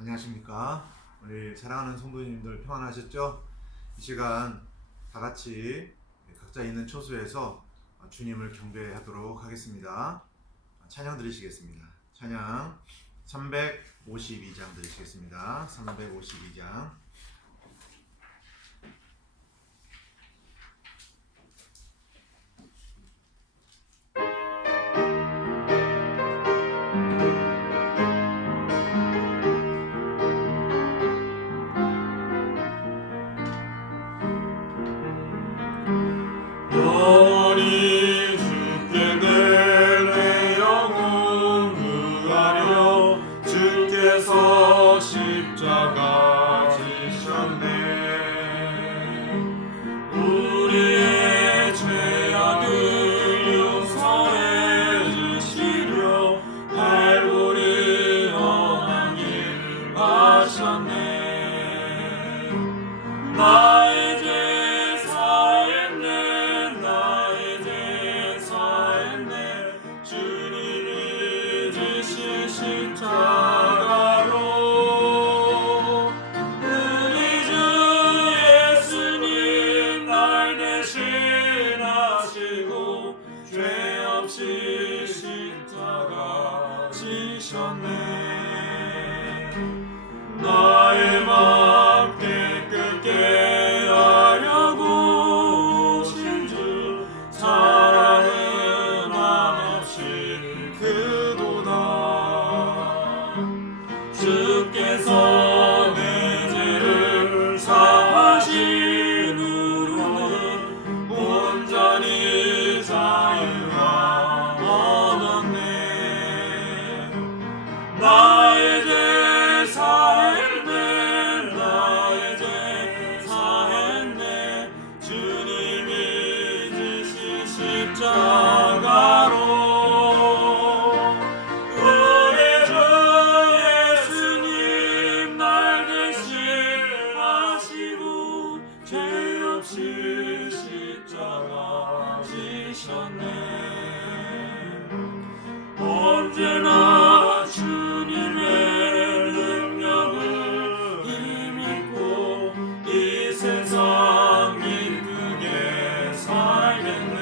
안녕하십니까. 우리 사랑하는 성도님들 평안하셨죠? 이 시간 다 같이 각자 있는 처소에서 주님을 경배하도록 하겠습니다. 찬양 드리시겠습니다. 찬양 352장 드리시겠습니다. 352장. 나의 맘 깨끗게 하려고 오신 주 사랑은 한없이 크도다. 주께서 내 죄를 사하신 후로는 온전히 자유가 얻었네. 나의 죄 사했네, 나의 죄 사했네. 주님이 지신 십자가로 우리 주 예수님 날 대신하시고 죄 없이 십자가 지셨네. 언제나 주님의 능력을 힘입고 이 세상 기쁘게 살겠네.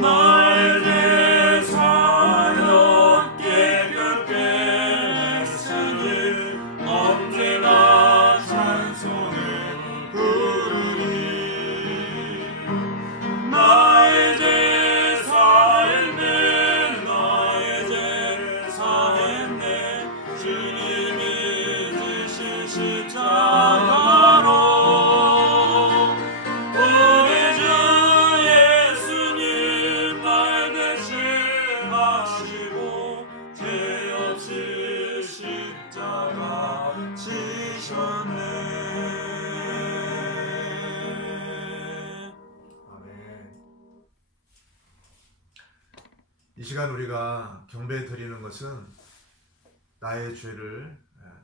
나의 죄 사하여 깨끗게 했으니 언제나 찬송을 부르리. 나의 죄 사했네, 나의 죄 사했네. 주님이 지신 십자가로 우리 주 예수님 날 대신하시고 죄 없이 십자가 지셨네. 아멘. 이 시간 우리가 경배 드리는 것은 나의 죄를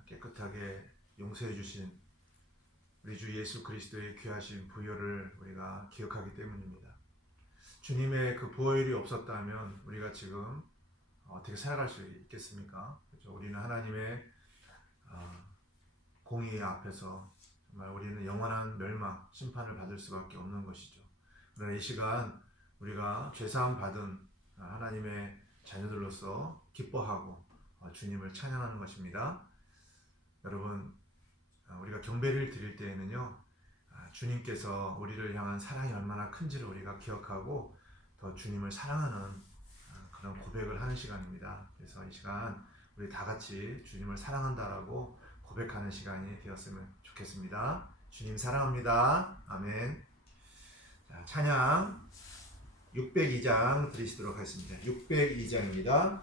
깨끗하게 용서해 주신 우리 주 예수 그리스도의 귀하신 부여를 우리가 기억하기 때문입니다. 주님의 그 보혈이 없었다면 우리가 지금 어떻게 살아갈 수 있겠습니까? 그렇죠? 우리는 하나님의 공의 앞에서 정말 우리는 영원한 멸망, 심판을 받을 수밖에 없는 것이죠. 그러나 이 시간 우리가 죄사함 받은 하나님의 자녀들로서 기뻐하고 주님을 찬양하는 것입니다. 여러분, 우리가 경배를 드릴 때에는요, 주님께서 우리를 향한 사랑이 얼마나 큰지를 우리가 기억하고 더 주님을 사랑하는 그런 고백을 하는 시간입니다. 그래서 이 시간 우리 다 같이 주님을 사랑한다라고 고백하는 시간이 되었으면 좋겠습니다. 주님 사랑합니다. 아멘. 자, 찬양 602장 드리시도록 하겠습니다. 602장입니다.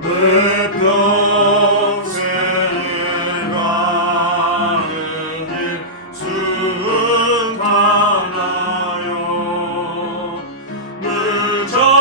내 평생에 가는 길 순탄하여 늘 전전한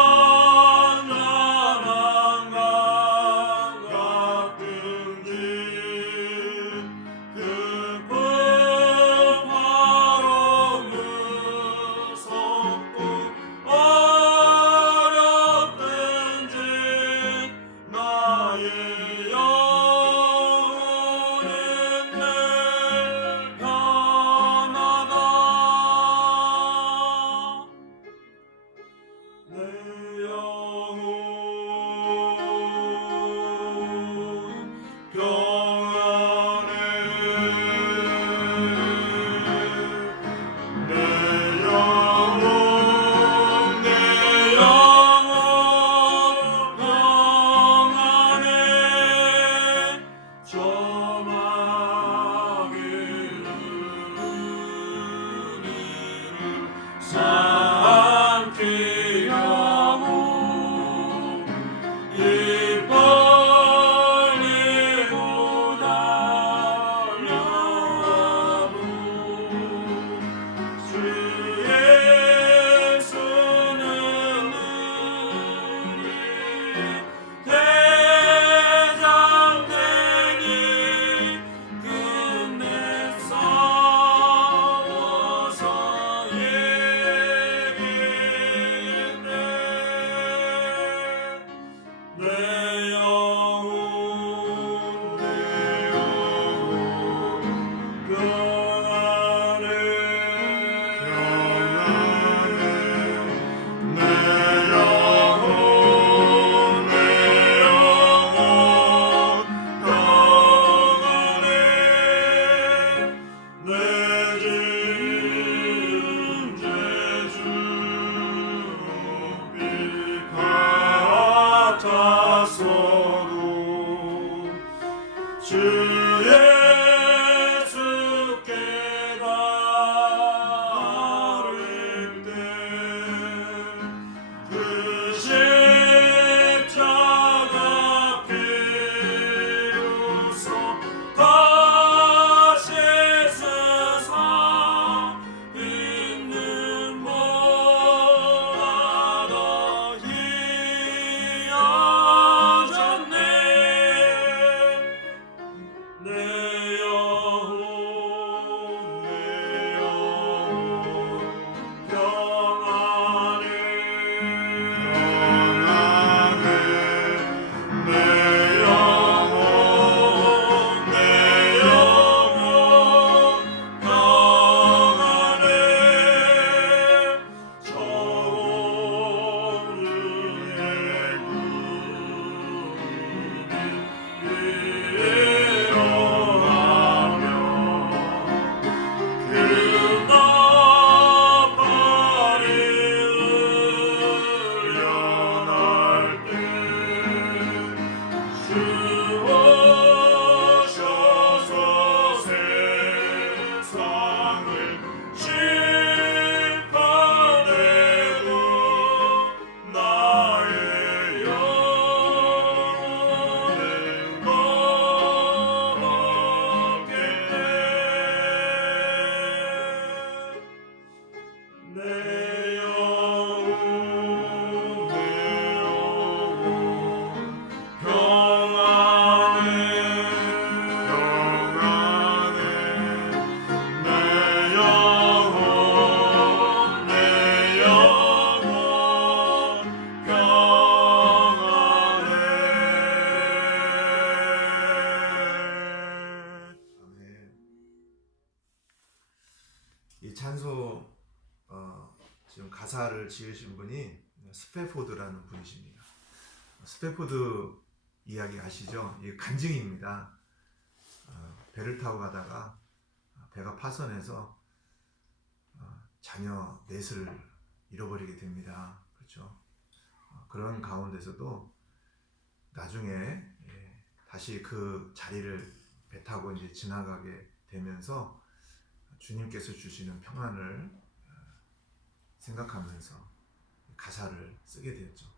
지금 가사를 지으신 분이 스페포드라는 분이십니다. 스페포드 이야기 아시죠? 이게 간증입니다. 배를 타고 가다가 배가 파손해서 자녀 넷을 잃어버리게 됩니다. 그렇죠? 그런 가운데서도 나중에 다시 그 자리를 배 타고 이제 지나가게 되면서 주님께서 주시는 평안을 생각하면서 가사를 쓰게 되었죠.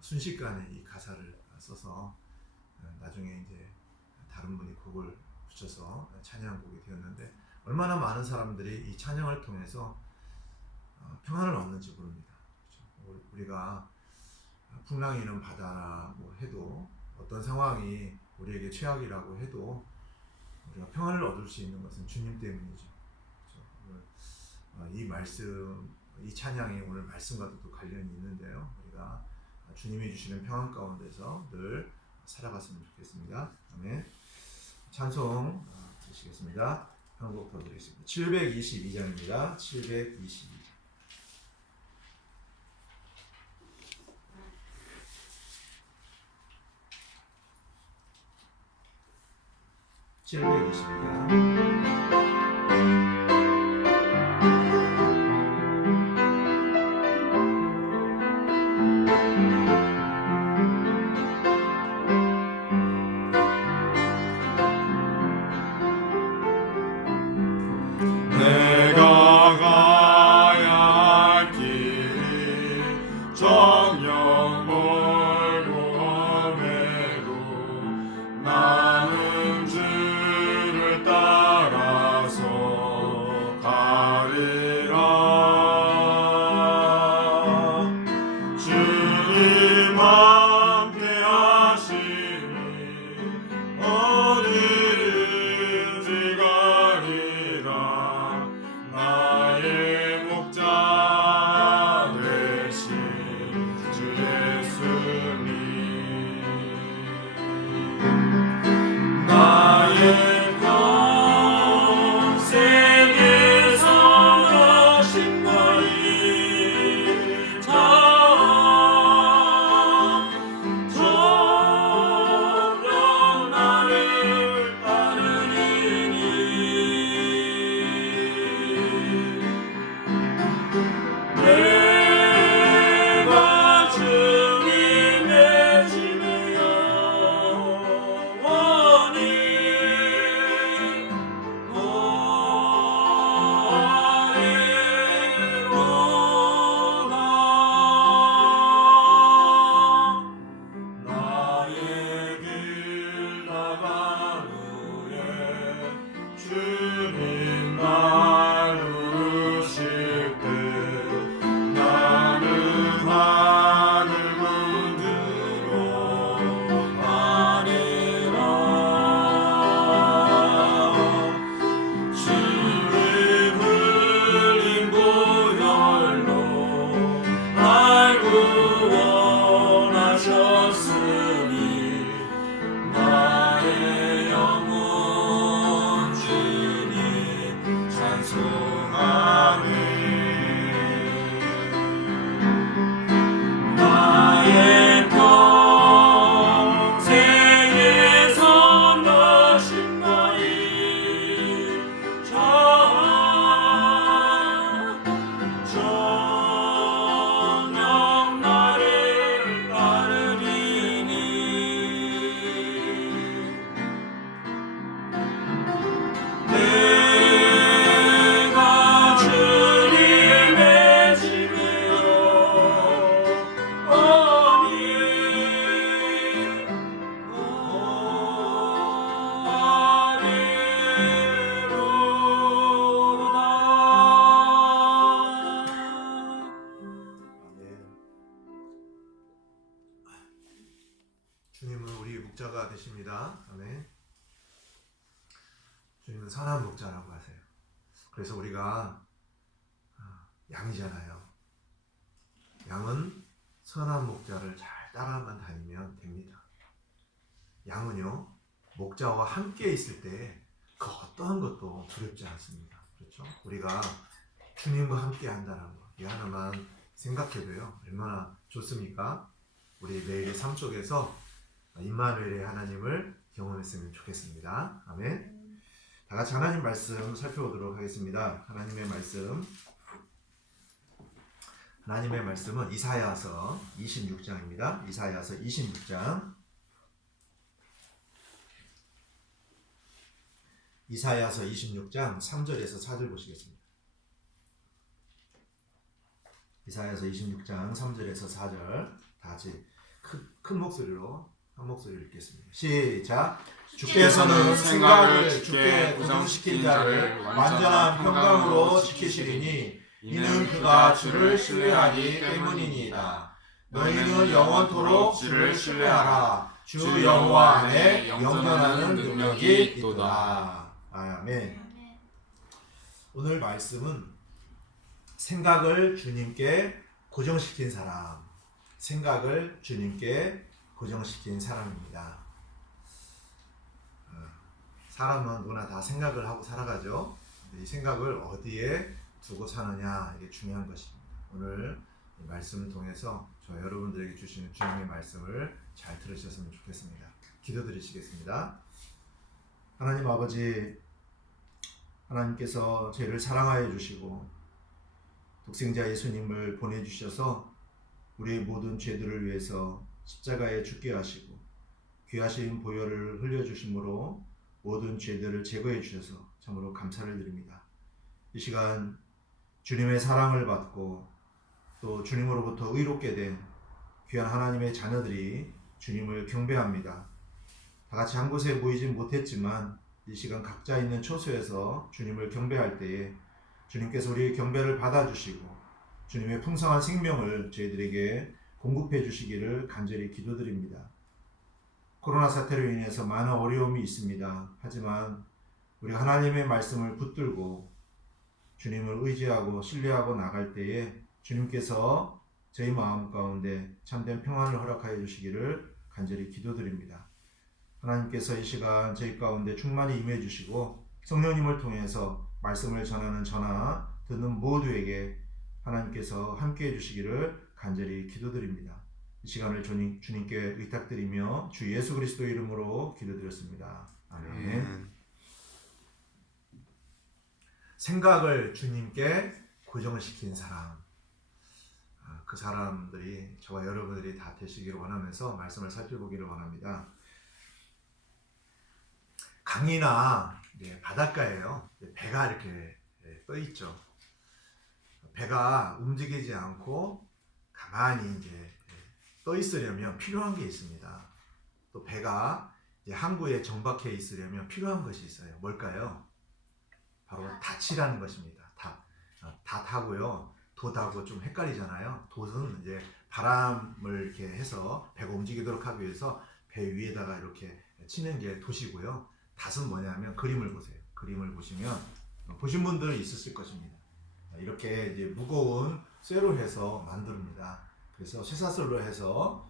순식간에 이 가사를 써서 나중에 이제 다른 분이 곡을 붙여서 찬양곡이 되었는데, 얼마나 많은 사람들이 이 찬양을 통해서 평안을 얻는지 모릅니다. 그렇죠? 우리가 풍랑이 있는 바다라고 해도, 어떤 상황이 우리에게 최악이라고 해도 우리가 평안을 얻을 수 있는 것은 주님 때문이죠. 그렇죠? 이 말씀, 이 찬양이 오늘 말씀과도 또 관련이 있는데요. 우리가 주님이 주시는 평안 가운데서 늘 살아갔으면 좋겠습니다. 아멘. 찬송 드시겠습니다. 한 곡 더 드리겠습니다. 722장입니다. 722장. 722장. 내가 가야 할 길이 정녕 멀고 험해도 나는 주를 따라서 가리라. 주님 함께 하시니 어디든지 가리라. 나의 목자 되신 주 예수님, 나의 평생에 선하신 거리 정녕 나를 따르리니. 내가 주님의 집에 영원히 거하리로다. 나의 길 나간 후에 주님 날 부르실 때 나는 하늘 문으로 가리라. 주의 흘린 보혈로 날 구원하셨으니 나의 영혼 주님 찬송하네. 나의 평생에 선하신 나의 정녕 나를 따르리니. 내가 주님의 집에 영원히 아멘. 주님은 우리 목자가 되십니다. 아멘. 주님은 선한 목자라고 하세요. 그래서 우리가 양이잖아요. 양은 선한 목자를 잘 따라만 다니면 됩니다. 양은요, 목자와 함께 있을 때 그 어떠한 것도 두렵지 않습니다. 그렇죠? 우리가 주님과 함께 한다는 것, 이 하나만 생각해도요 얼마나 좋습니까? 우리 매일의 삶 속에서 임마누엘의 하나님을 경험했으면 좋겠습니다. 아멘. 다 같이 하나님 말씀 살펴보도록 하겠습니다. 하나님의 말씀은 이사야서 26장입니다. 이사야서 26장. 이사야서 26장 3절에서 4절 보시겠습니다. 이사야서 26장 3절에서 4절 다 같이 큰 목소리로 한 목소리로 읽겠습니다. 시작. 주께서는 생각을 주께 고정시킨 자를 완전한 평강으로 지키시리니 이는 그가 주를 신뢰하기 때문이니이다. 너희는 영원토록 주를 신뢰하라. 주 여호와 안에 영존하는 능력이 있도다. 아멘. 오늘 말씀은 생각을 주님께 고정시킨 사람, 생각을 주님께 고정시킨 사람입니다. 사람은 누구나 다 생각을 하고 살아가죠. 이 생각을 어디에 두고 사느냐, 이게 중요한 것입니다. 오늘 이 말씀을 통해서 저 여러분들에게 주시는 주님의 말씀을 잘 들으셨으면 좋겠습니다. 기도드리시겠습니다. 하나님 아버지, 하나님께서 저희를 사랑하여 주시고 독생자 예수님을 보내주셔서 우리의 모든 죄들을 위해서 십자가에 죽게 하시고 귀하신 보혈을 흘려주심으로 모든 죄들을 제거해 주셔서 참으로 감사를 드립니다. 이 시간 주님의 사랑을 받고 또 주님으로부터 의롭게 된 귀한 하나님의 자녀들이 주님을 경배합니다. 다 같이 한 곳에 모이진 못했지만 이 시간 각자 있는 처소에서 주님을 경배할 때에 주님께서 우리의 경배를 받아주시고 주님의 풍성한 생명을 저희들에게 공급해 주시기를 간절히 기도드립니다. 코로나 사태로 인해서 많은 어려움이 있습니다. 하지만 우리가 하나님의 말씀을 붙들고 주님을 의지하고 신뢰하고 나갈 때에 주님께서 저희 마음 가운데 참된 평안을 허락하여 주시기를 간절히 기도드립니다. 하나님께서 이 시간 저희 가운데 충만히 임해 주시고 성령님을 통해서 말씀을 전하는 저나 듣는 모두에게 하나님께서 함께해 주시기를 간절히 기도드립니다. 이 시간을 주님께 의탁드리며 주 예수 그리스도 이름으로 기도드렸습니다. 아멘. 생각을 주님께 고정시킨 사람, 그 사람들이 저와 여러분들이 다 되시기를 원하면서 말씀을 살펴보기를 원합니다. 강이나 바닷가에요, 배가 이렇게 떠 있죠. 배가 움직이지 않고 가만히 이제 떠 있으려면 필요한 게 있습니다. 또 배가 이제 항구에 정박해 있으려면 필요한 것이 있어요. 뭘까요? 바로 닻이라는 것입니다. 닷하고요, 돛하고 좀 헷갈리잖아요. 돛은 이제 바람을 이렇게 해서 배가 움직이도록 하기 위해서 배 위에다가 이렇게 치는 게 돛이고요. 닷은 뭐냐면 그림을 보세요. 그림을 보시면 보신 분들 있으실 것입니다. 이렇게 이제 무거운 쇠로 해서 만듭니다. 그래서 쇠사슬로 해서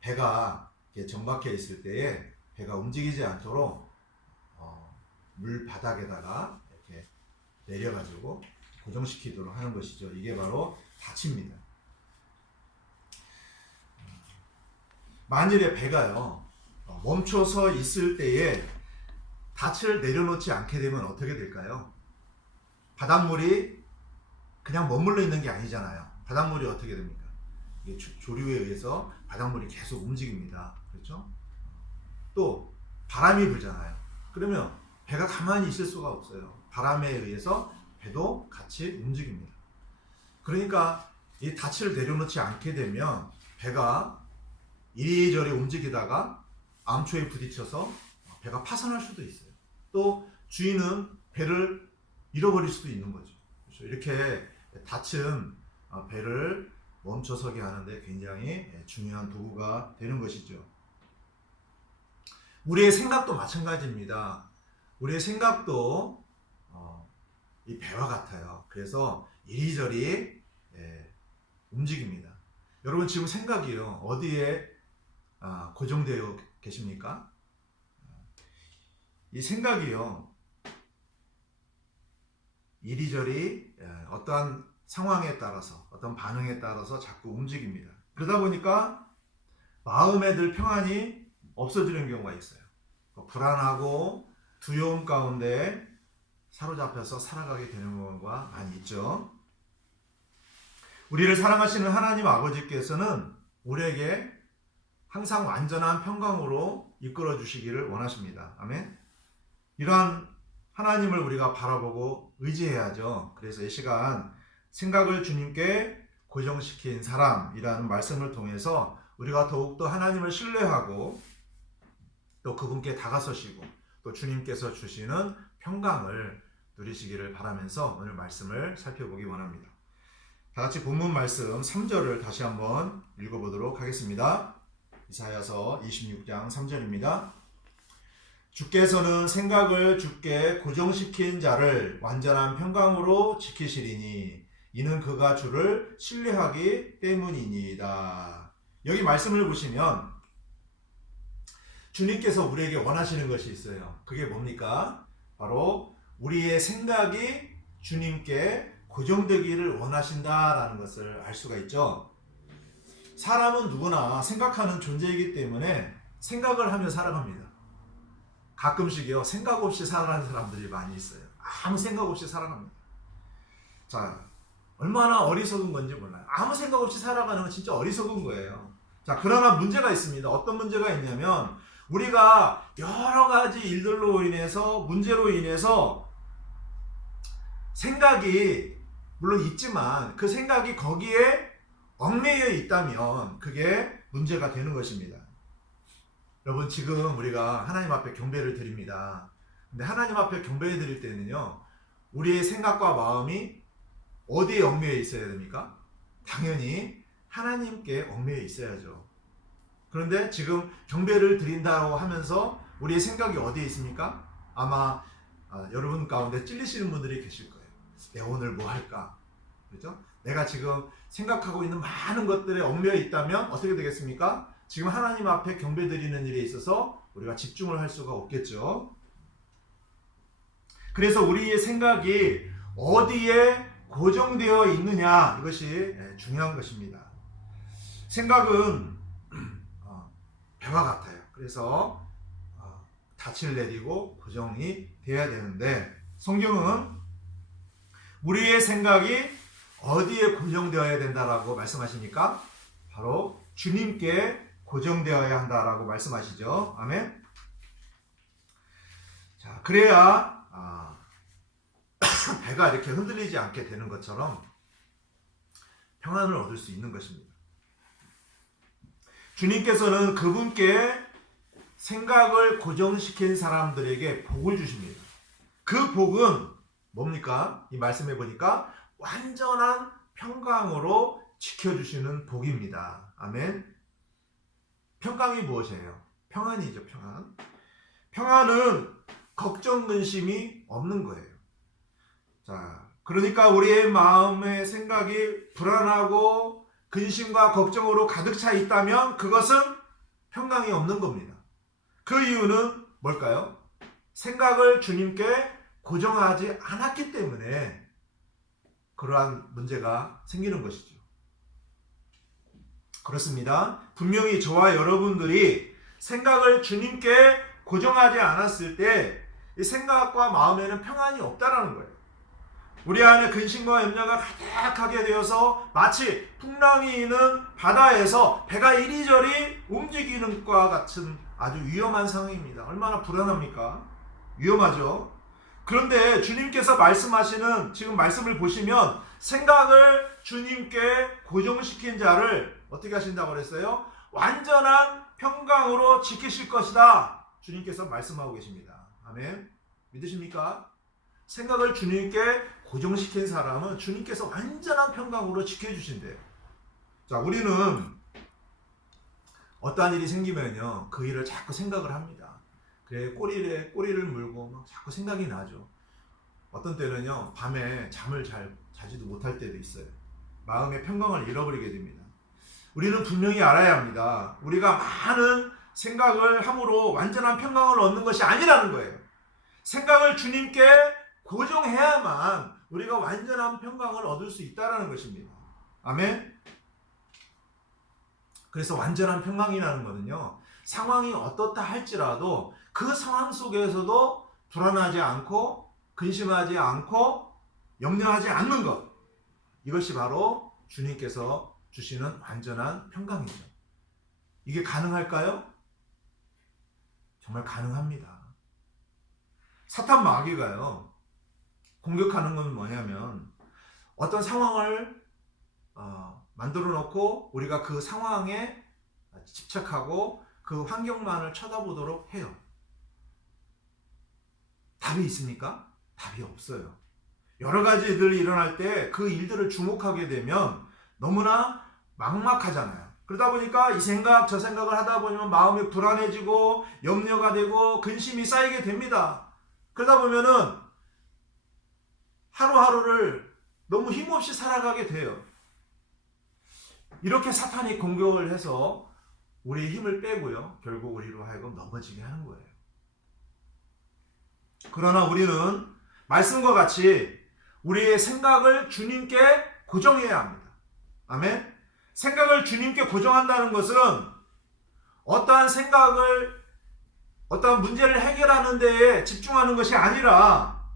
배가 이렇게 정박해 있을 때에 배가 움직이지 않도록 물 바닥에다가 이렇게 내려가지고 고정시키도록 하는 것이죠. 이게 바로 닻입니다. 만일에 배가요 멈춰서 있을 때에 닻을 내려놓지 않게 되면 어떻게 될까요? 바닷물이 그냥 머물러 있는 게 아니잖아요. 바닷물이 어떻게 됩니까? 이게 조류에 의해서 바닷물이 계속 움직입니다. 그렇죠? 또 바람이 불잖아요. 그러면 배가 가만히 있을 수가 없어요. 바람에 의해서 배도 같이 움직입니다. 그러니까 이 닻을 내려놓지 않게 되면 배가 이리저리 움직이다가 암초에 부딪혀서 배가 파산할 수도 있어요. 또 주인은 배를 잃어버릴 수도 있는 거죠. 그렇죠? 이렇게 닻은 배를 멈춰서게 하는데 굉장히 중요한 도구가 되는 것이죠. 우리의 생각도 마찬가지입니다. 우리의 생각도 이 배와 같아요. 그래서 이리저리 움직입니다. 여러분 지금 생각이요 어디에 고정되어 계십니까? 이 생각이요 이리저리 어떠한 상황에 따라서 어떤 반응에 따라서 자꾸 움직입니다. 그러다 보니까 마음에 늘 평안이 없어지는 경우가 있어요. 불안하고 두려움 가운데 사로잡혀서 살아가게 되는 경우가 많이 있죠. 우리를 사랑하시는 하나님 아버지께서는 우리에게 항상 완전한 평강으로 이끌어 주시기를 원하십니다. 아멘. 이러한 하나님을 우리가 바라보고 의지해야죠. 그래서 이 시간 생각을 주님께 고정시킨 사람이라는 말씀을 통해서 우리가 더욱더 하나님을 신뢰하고 또 그분께 다가서시고 또 주님께서 주시는 평강을 누리시기를 바라면서 오늘 말씀을 살펴보기 원합니다. 다 같이 본문 말씀 3절을 다시 한번 읽어보도록 하겠습니다. 이사야서 26장 3절입니다. 주께서는 생각을 주께 고정시킨 자를 완전한 평강으로 지키시리니 이는 그가 주를 신뢰하기 때문이니이다. 여기 말씀을 보시면 주님께서 우리에게 원하시는 것이 있어요. 그게 뭡니까? 바로 우리의 생각이 주님께 고정되기를 원하신다라는 것을 알 수가 있죠. 사람은 누구나 생각하는 존재이기 때문에 생각을 하며 살아갑니다. 가끔씩요, 생각 없이 살아가는 사람들이 많이 있어요. 아무 생각 없이 살아갑니다. 자, 얼마나 어리석은 건지 몰라요. 아무 생각 없이 살아가는 건 진짜 어리석은 거예요. 자, 그러나 문제가 있습니다. 어떤 문제가 있냐면 우리가 여러 가지 일들로 인해서 문제로 인해서 생각이 물론 있지만 그 생각이 거기에 얽매여 있다면 그게 문제가 되는 것입니다. 여러분, 지금 우리가 하나님 앞에 경배를 드립니다. 근데 하나님 앞에 경배를 드릴 때는요, 우리의 생각과 마음이 어디에 얽매여 있어야 됩니까? 당연히 하나님께 얽매여 있어야죠. 그런데 지금 경배를 드린다고 하면서 우리의 생각이 어디에 있습니까? 아마 여러분 가운데 찔리시는 분들이 계실 거예요. 내가 오늘 뭐 할까? 그렇죠? 내가 지금 생각하고 있는 많은 것들에 얽매여 있다면 어떻게 되겠습니까? 지금 하나님 앞에 경배 드리는 일에 있어서 우리가 집중을 할 수가 없겠죠. 그래서 우리의 생각이 어디에 고정되어 있느냐, 이것이 중요한 것입니다. 생각은 배와 같아요. 그래서 닻을 내리고 고정이 되어야 되는데 성경은 우리의 생각이 어디에 고정되어야 된다라고 말씀하시니까 바로 주님께 고정되어야 한다라고 말씀하시죠. 아멘. 자, 그래야 배가 이렇게 흔들리지 않게 되는 것처럼 평안을 얻을 수 있는 것입니다. 주님께서는 그분께 생각을 고정시킨 사람들에게 복을 주십니다. 그 복은 뭡니까? 이 말씀해 보니까 완전한 평강으로 지켜주시는 복입니다. 아멘. 평강이 무엇이에요? 평안이죠. 평안. 평안은 걱정, 근심이 없는 거예요. 자, 그러니까 우리의 마음의 생각이 불안하고 근심과 걱정으로 가득 차 있다면 그것은 평강이 없는 겁니다. 그 이유는 뭘까요? 생각을 주님께 고정하지 않았기 때문에 그러한 문제가 생기는 것이죠. 그렇습니다. 분명히 저와 여러분들이 생각을 주님께 고정하지 않았을 때 이 생각과 마음에는 평안이 없다라는 거예요. 우리 안에 근심과 염려가 가득하게 되어서 마치 풍랑이 있는 바다에서 배가 이리저리 움직이는 것과 같은 아주 위험한 상황입니다. 얼마나 불안합니까? 위험하죠. 그런데 주님께서 말씀하시는 지금 말씀을 보시면 생각을 주님께 고정시킨 자를 어떻게 하신다고 그랬어요? 완전한 평강으로 지키실 것이다. 주님께서 말씀하고 계십니다. 아멘. 믿으십니까? 생각을 주님께 고정시킨 사람은 주님께서 완전한 평강으로 지켜주신대요. 자, 우리는 어떠한 일이 생기면요, 그 일을 자꾸 생각을 합니다. 그래, 꼬리를 물고 막 자꾸 생각이 나죠. 어떤 때는요, 밤에 잠을 자지도 못할 때도 있어요. 마음의 평강을 잃어버리게 됩니다. 우리는 분명히 알아야 합니다. 우리가 많은 생각을 함으로 완전한 평강을 얻는 것이 아니라는 거예요. 생각을 주님께 고정해야만 우리가 완전한 평강을 얻을 수 있다는 것입니다. 아멘. 그래서 완전한 평강이라는 것은요, 상황이 어떻다 할지라도 그 상황 속에서도 불안하지 않고 근심하지 않고 염려하지 않는 것, 이것이 바로 주님께서 주시는 완전한 평강이죠. 이게 가능할까요? 정말 가능합니다. 사탄 마귀가요, 공격하는 건 뭐냐면 어떤 상황을 만들어 놓고 우리가 그 상황에 집착하고 그 환경만을 쳐다보도록 해요. 답이 있습니까? 답이 없어요. 여러 가지 일들이 일어날 때 그 일들을 주목하게 되면 너무나 막막하잖아요. 그러다 보니까 이 생각 저 생각을 하다 보면 마음이 불안해지고 염려가 되고 근심이 쌓이게 됩니다. 그러다 보면은 하루하루를 너무 힘없이 살아가게 돼요. 이렇게 사탄이 공격을 해서 우리의 힘을 빼고요, 결국 우리로 하여금 넘어지게 하는 거예요. 그러나 우리는 말씀과 같이 우리의 생각을 주님께 고정해야 합니다. 아멘. 생각을 주님께 고정한다는 것은 어떠한 생각을, 어떠한 문제를 해결하는 데에 집중하는 것이 아니라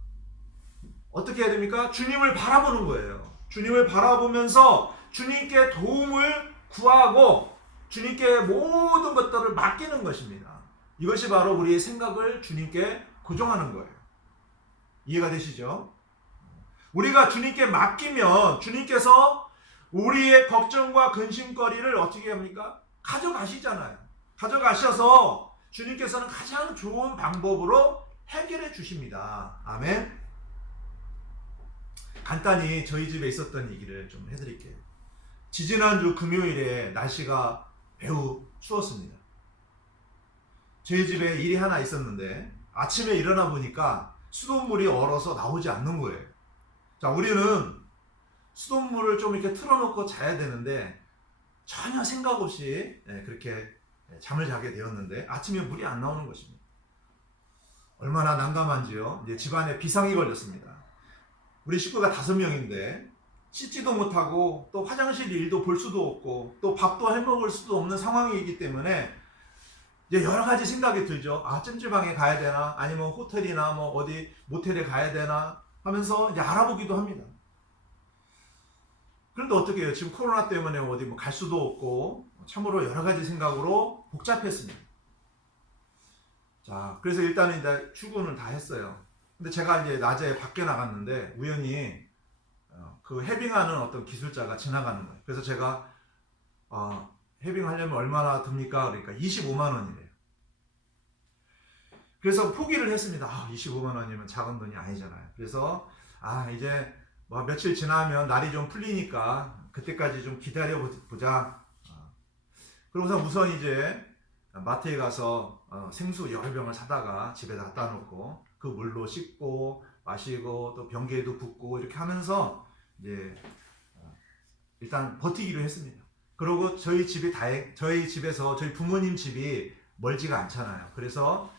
어떻게 해야 됩니까? 주님을 바라보는 거예요. 주님을 바라보면서 주님께 도움을 구하고 주님께 모든 것들을 맡기는 것입니다. 이것이 바로 우리의 생각을 주님께 고정하는 거예요. 이해가 되시죠? 우리가 주님께 맡기면 주님께서 우리의 걱정과 근심거리를 어떻게 합니까? 가져가시잖아요. 가져가셔서 주님께서는 가장 좋은 방법으로 해결해 주십니다. 아멘. 간단히 저희 집에 있었던 얘기를 좀 해드릴게요. 지지난주 금요일에 날씨가 매우 추웠습니다. 저희 집에 일이 하나 있었는데 아침에 일어나 보니까 수돗물이 얼어서 나오지 않는 거예요. 자, 우리는 수돗물을 좀 이렇게 틀어놓고 자야 되는데 전혀 생각 없이 그렇게 잠을 자게 되었는데 아침에 물이 안 나오는 것입니다. 얼마나 난감한지요. 이제 집안에 비상이 걸렸습니다. 우리 식구가 5명인데 씻지도 못하고 또 화장실 일도 볼 수도 없고 또 밥도 해먹을 수도 없는 상황이기 때문에 이제 여러 가지 생각이 들죠. 아, 찜질방에 가야 되나? 아니면 호텔이나 뭐 어디 모텔에 가야 되나? 하면서 이제 알아보기도 합니다. 그런데 어떻게 해요? 지금 코로나 때문에 어디 뭐 갈 수도 없고 참으로 여러 가지 생각으로 복잡했습니다. 자, 그래서 일단은 이제 출근을 다 했어요. 근데 제가 이제 낮에 밖에 나갔는데 우연히 그 해빙하는 어떤 기술자가 지나가는 거예요. 그래서 제가 해빙하려면 얼마나 듭니까? 그러니까 25만 원이래요. 그래서 포기를 했습니다. 25만 원이면 작은 돈이 아니잖아요. 그래서 이제 뭐 며칠 지나면 날이 좀 풀리니까 그때까지 좀 기다려 보자. 그러고서 우선 이제 마트에 가서 생수 여러 병을 사다가 집에 갖다 놓고 그 물로 씻고 마시고 또 변기에도 붓고 이렇게 하면서 이제 일단 버티기로 했습니다. 그리고 저희 집에서 저희 부모님 집이 멀지가 않잖아요. 그래서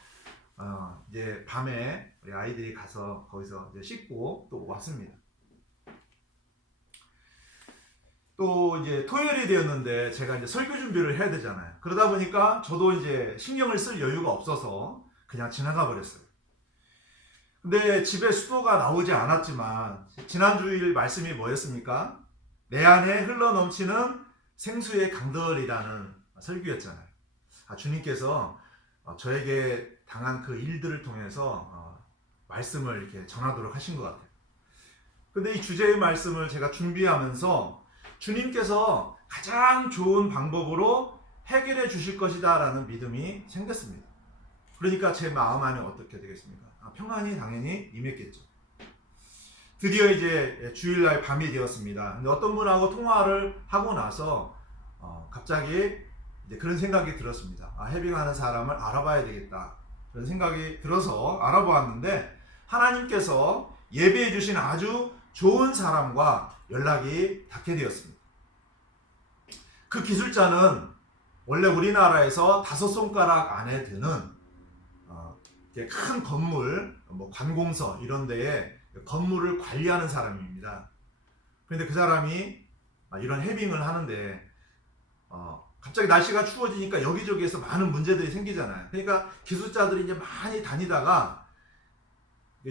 이제 밤에 우리 아이들이 가서 거기서 이제 씻고 또 왔습니다. 또 이제 토요일이 되었는데 제가 이제 설교 준비를 해야 되잖아요. 그러다 보니까 저도 이제 신경을 쓸 여유가 없어서 그냥 지나가 버렸어요. 근데 집에 수도가 나오지 않았지만 지난주일 말씀이 뭐였습니까? 내 안에 흘러넘치는 생수의 강들이라는 설교였잖아요. 주님께서 저에게 당한 그 일들을 통해서 말씀을 이렇게 전하도록 하신 것 같아요. 근데 이 주제의 말씀을 제가 준비하면서 주님께서 가장 좋은 방법으로 해결해 주실 것이다 라는 믿음이 생겼습니다. 그러니까 제 마음 안에 어떻게 되겠습니까? 평안이 당연히 임했겠죠. 드디어 이제 주일날 밤이 되었습니다. 근데 어떤 분하고 통화를 하고 나서 갑자기 이제 그런 생각이 들었습니다. 해빙하는 사람을 알아봐야 되겠다. 그런 생각이 들어서 알아보았는데 하나님께서 예배해 주신 아주 좋은 사람과 연락이 닿게 되었습니다. 그 기술자는 원래 우리나라에서 5손가락 안에 드는 큰 건물, 뭐 관공서 이런 데에 건물을 관리하는 사람입니다. 그런데 그 사람이 이런 해빙을 하는데 갑자기 날씨가 추워지니까 여기저기에서 많은 문제들이 생기잖아요. 그러니까 기술자들이 이제 많이 다니다가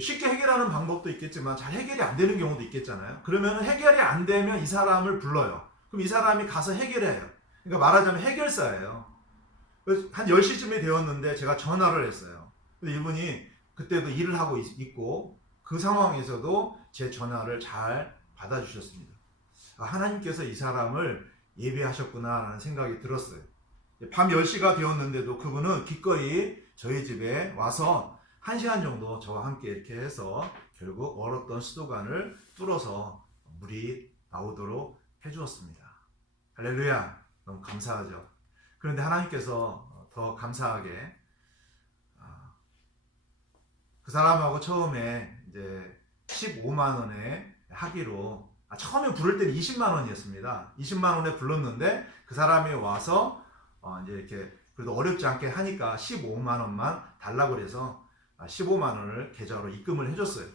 쉽게 해결하는 방법도 있겠지만 잘 해결이 안 되는 경우도 있겠잖아요. 그러면 해결이 안 되면 이 사람을 불러요. 그럼 이 사람이 가서 해결해요. 그러니까 말하자면 해결사예요. 한 10시쯤이 되었는데 제가 전화를 했어요. 근데 이분이 그때도 일을 하고 있고 그 상황에서도 제 전화를 잘 받아주셨습니다. 하나님께서 이 사람을 예배하셨구나 라는 생각이 들었어요. 밤 10시가 되었는데도 그분은 기꺼이 저희 집에 와서 1시간 정도 저와 함께 이렇게 해서 결국 얼었던 수도관을 뚫어서 물이 나오도록 해주었습니다. 할렐루야, 너무 감사하죠. 그런데 하나님께서 더 감사하게 그 사람하고 처음에 이제 15만 원에 하기로 처음에 부를 때는 20만 원이었습니다. 20만 원에 불렀는데 그 사람이 와서 이제 이렇게 그래도 어렵지 않게 하니까 15만 원만 달라고 그래서 15만 원을 계좌로 입금을 해줬어요.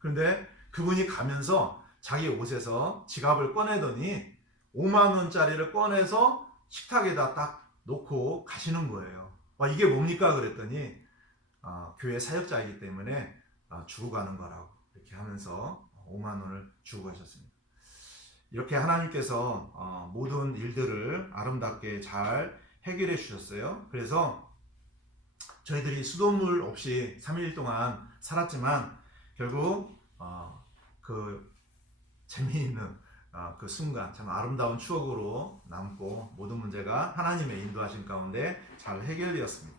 그런데 그분이 가면서 자기 옷에서 지갑을 꺼내더니 5만 원짜리를 꺼내서 식탁에다 딱 놓고 가시는 거예요. 이게 뭡니까? 그랬더니 교회 사역자이기 때문에 주고 가는 거라고 이렇게 하면서 5만 원을 주고 가셨습니다. 이렇게 하나님께서 모든 일들을 아름답게 잘 해결해 주셨어요. 그래서 저희들이 수돗물 없이 3일 동안 살았지만 결국 그 재미있는 그 순간 참 아름다운 추억으로 남고 모든 문제가 하나님의 인도하심 가운데 잘 해결되었습니다.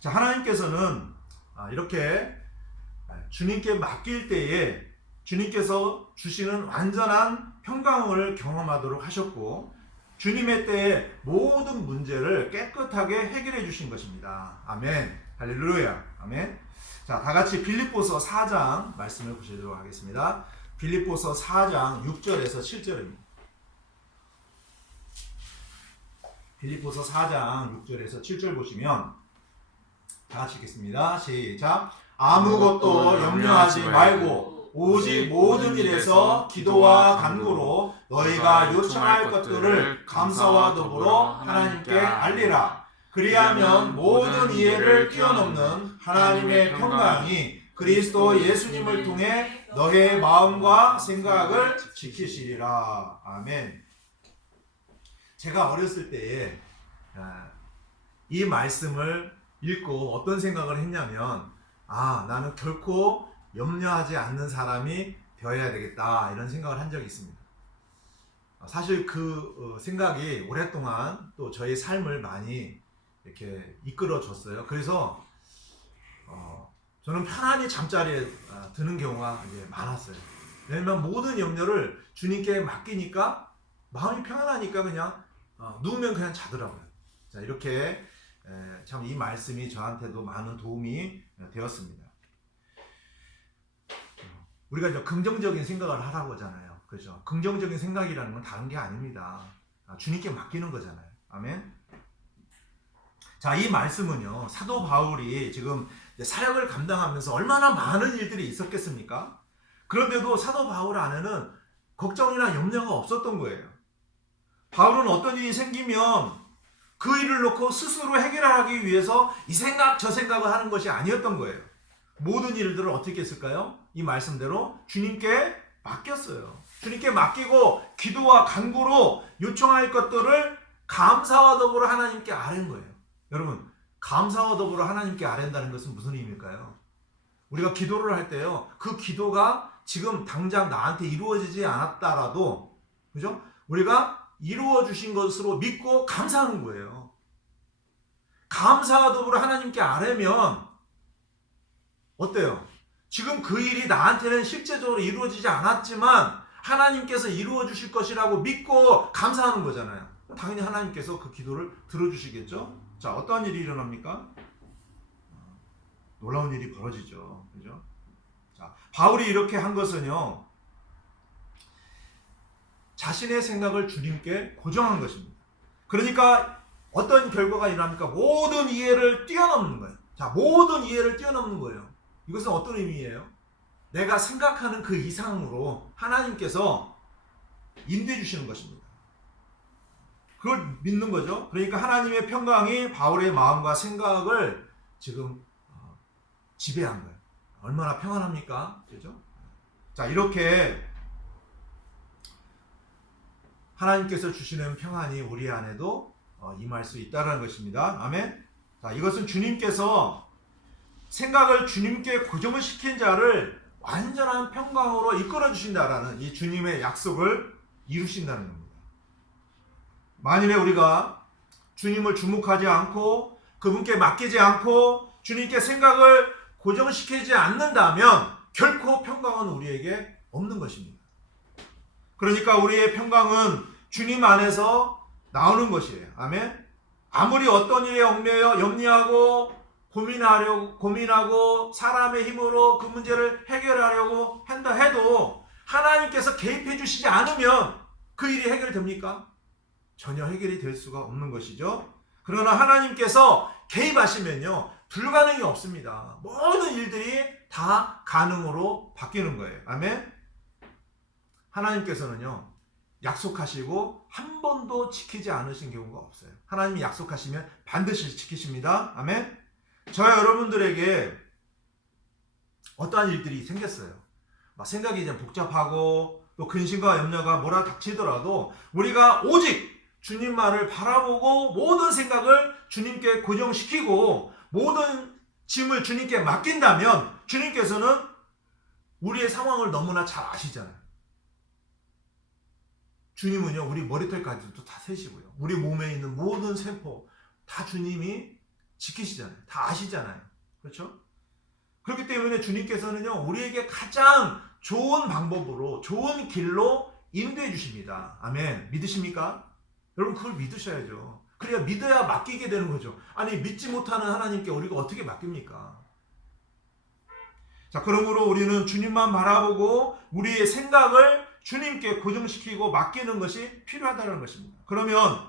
자, 하나님께서는 이렇게 주님께 맡길 때에 주님께서 주시는 완전한 평강을 경험하도록 하셨고 주님의 때에 모든 문제를 깨끗하게 해결해 주신 것입니다. 아멘. 할렐루야. 아멘. 자, 다 같이 빌립보서 4장 말씀을 보시도록 하겠습니다. 빌립보서 4장 6절에서 7절입니다. 빌립보서 4장 6절에서 7절 보시면 다 같이 읽겠습니다. 시작. 아무것도 염려하지 말고 오직 모든 일에서 기도와 간구로 너희가 요청할 것들을 감사와 더불어 하나님께 알리라. 그리하면 모든 이해를 뛰어넘는 하나님의 평강이 그리스도 예수님을 통해 너의 마음과 생각을 지키시리라. 아멘. 제가 어렸을 때에 이 말씀을 읽고 어떤 생각을 했냐면 나는 결코 염려하지 않는 사람이 되어야 되겠다 이런 생각을 한 적이 있습니다. 사실 그 생각이 오랫동안 또 저의 삶을 많이 이렇게 이끌어 줬어요. 그래서 저는 편안히 잠자리에 드는 경우가 이제 많았어요. 왜냐면 모든 염려를 주님께 맡기니까 마음이 평안하니까 그냥 누우면 그냥 자더라고요. 자, 이렇게 참 이 말씀이 저한테도 많은 도움이 되었습니다. 우리가 이제 긍정적인 생각을 하라고 하잖아요. 그렇죠? 긍정적인 생각이라는 건 다른 게 아닙니다. 주님께 맡기는 거잖아요. 아멘. 자, 이 말씀은요, 사도 바울이 지금 사역을 감당하면서 얼마나 많은 일들이 있었겠습니까? 그런데도 사도 바울 안에는 걱정이나 염려가 없었던 거예요. 바울은 어떤 일이 생기면 그 일을 놓고 스스로 해결하기 위해서 이 생각 저 생각을 하는 것이 아니었던 거예요. 모든 일들을 어떻게 했을까요? 이 말씀대로 주님께 맡겼어요. 주님께 맡기고 기도와 간구로 요청할 것들을 감사와 더불어 하나님께 아뢰는 거예요. 여러분, 감사와 더불어 하나님께 아뢰는다는 것은 무슨 의미일까요? 우리가 기도를 할 때요, 그 기도가 지금 당장 나한테 이루어지지 않았다라도, 그죠? 우리가 이루어 주신 것으로 믿고 감사하는 거예요. 감사와 더불어 하나님께 아뢰면 어때요? 지금 그 일이 나한테는 실제적으로 이루어지지 않았지만 하나님께서 이루어 주실 것이라고 믿고 감사하는 거잖아요. 당연히 하나님께서 그 기도를 들어주시겠죠? 자, 어떤 일이 일어납니까? 놀라운 일이 벌어지죠. 그죠? 자, 바울이 이렇게 한 것은요, 자신의 생각을 주님께 고정한 것입니다. 그러니까 어떤 결과가 일어납니까? 모든 이해를 뛰어넘는 거예요. 자, 모든 이해를 뛰어넘는 거예요. 이것은 어떤 의미예요? 내가 생각하는 그 이상으로 하나님께서 인도해 주시는 것입니다. 그걸 믿는 거죠. 그러니까 하나님의 평강이 바울의 마음과 생각을 지금 지배한 거예요. 얼마나 평안합니까? 그죠? 자, 이렇게 하나님께서 주시는 평안이 우리 안에도 임할 수 있다는 것입니다. 아멘. 자, 이것은 주님께서 생각을 주님께 고정을 시킨 자를 완전한 평강으로 이끌어 주신다라는 이 주님의 약속을 이루신다는 겁니다. 만일에 우리가 주님을 주목하지 않고 그분께 맡기지 않고 주님께 생각을 고정시키지 않는다면 결코 평강은 우리에게 없는 것입니다. 그러니까 우리의 평강은 주님 안에서 나오는 것이에요. 아멘. 아무리 어떤 일에 얽매여 염려하고 고민하고 사람의 힘으로 그 문제를 해결하려고 한다 해도 하나님께서 개입해 주시지 않으면 그 일이 해결됩니까? 전혀 해결이 될 수가 없는 것이죠. 그러나 하나님께서 개입하시면요, 불가능이 없습니다. 모든 일들이 다 가능으로 바뀌는 거예요. 아멘. 하나님께서는요, 약속하시고 한 번도 지키지 않으신 경우가 없어요. 하나님이 약속하시면 반드시 지키십니다. 아멘. 저와 여러분들에게 어떠한 일들이 생겼어요. 막 생각이 이제 복잡하고 또 근심과 염려가 몰아닥치더라도 우리가 오직 주님만을 바라보고 모든 생각을 주님께 고정시키고 모든 짐을 주님께 맡긴다면 주님께서는 우리의 상황을 너무나 잘 아시잖아요. 주님은요, 우리 머리털까지도 다 세시고요. 우리 몸에 있는 모든 세포 다 주님이 지키시잖아요. 다 아시잖아요. 그렇죠? 그렇기 때문에 주님께서는요, 우리에게 가장 좋은 방법으로, 좋은 길로 인도해 주십니다. 아멘. 믿으십니까? 여러분, 그걸 믿으셔야죠. 그래야 믿어야 맡기게 되는 거죠. 아니, 믿지 못하는 하나님께 우리가 어떻게 맡깁니까? 자, 그러므로 우리는 주님만 바라보고 우리의 생각을 주님께 고정시키고 맡기는 것이 필요하다는 것입니다. 그러면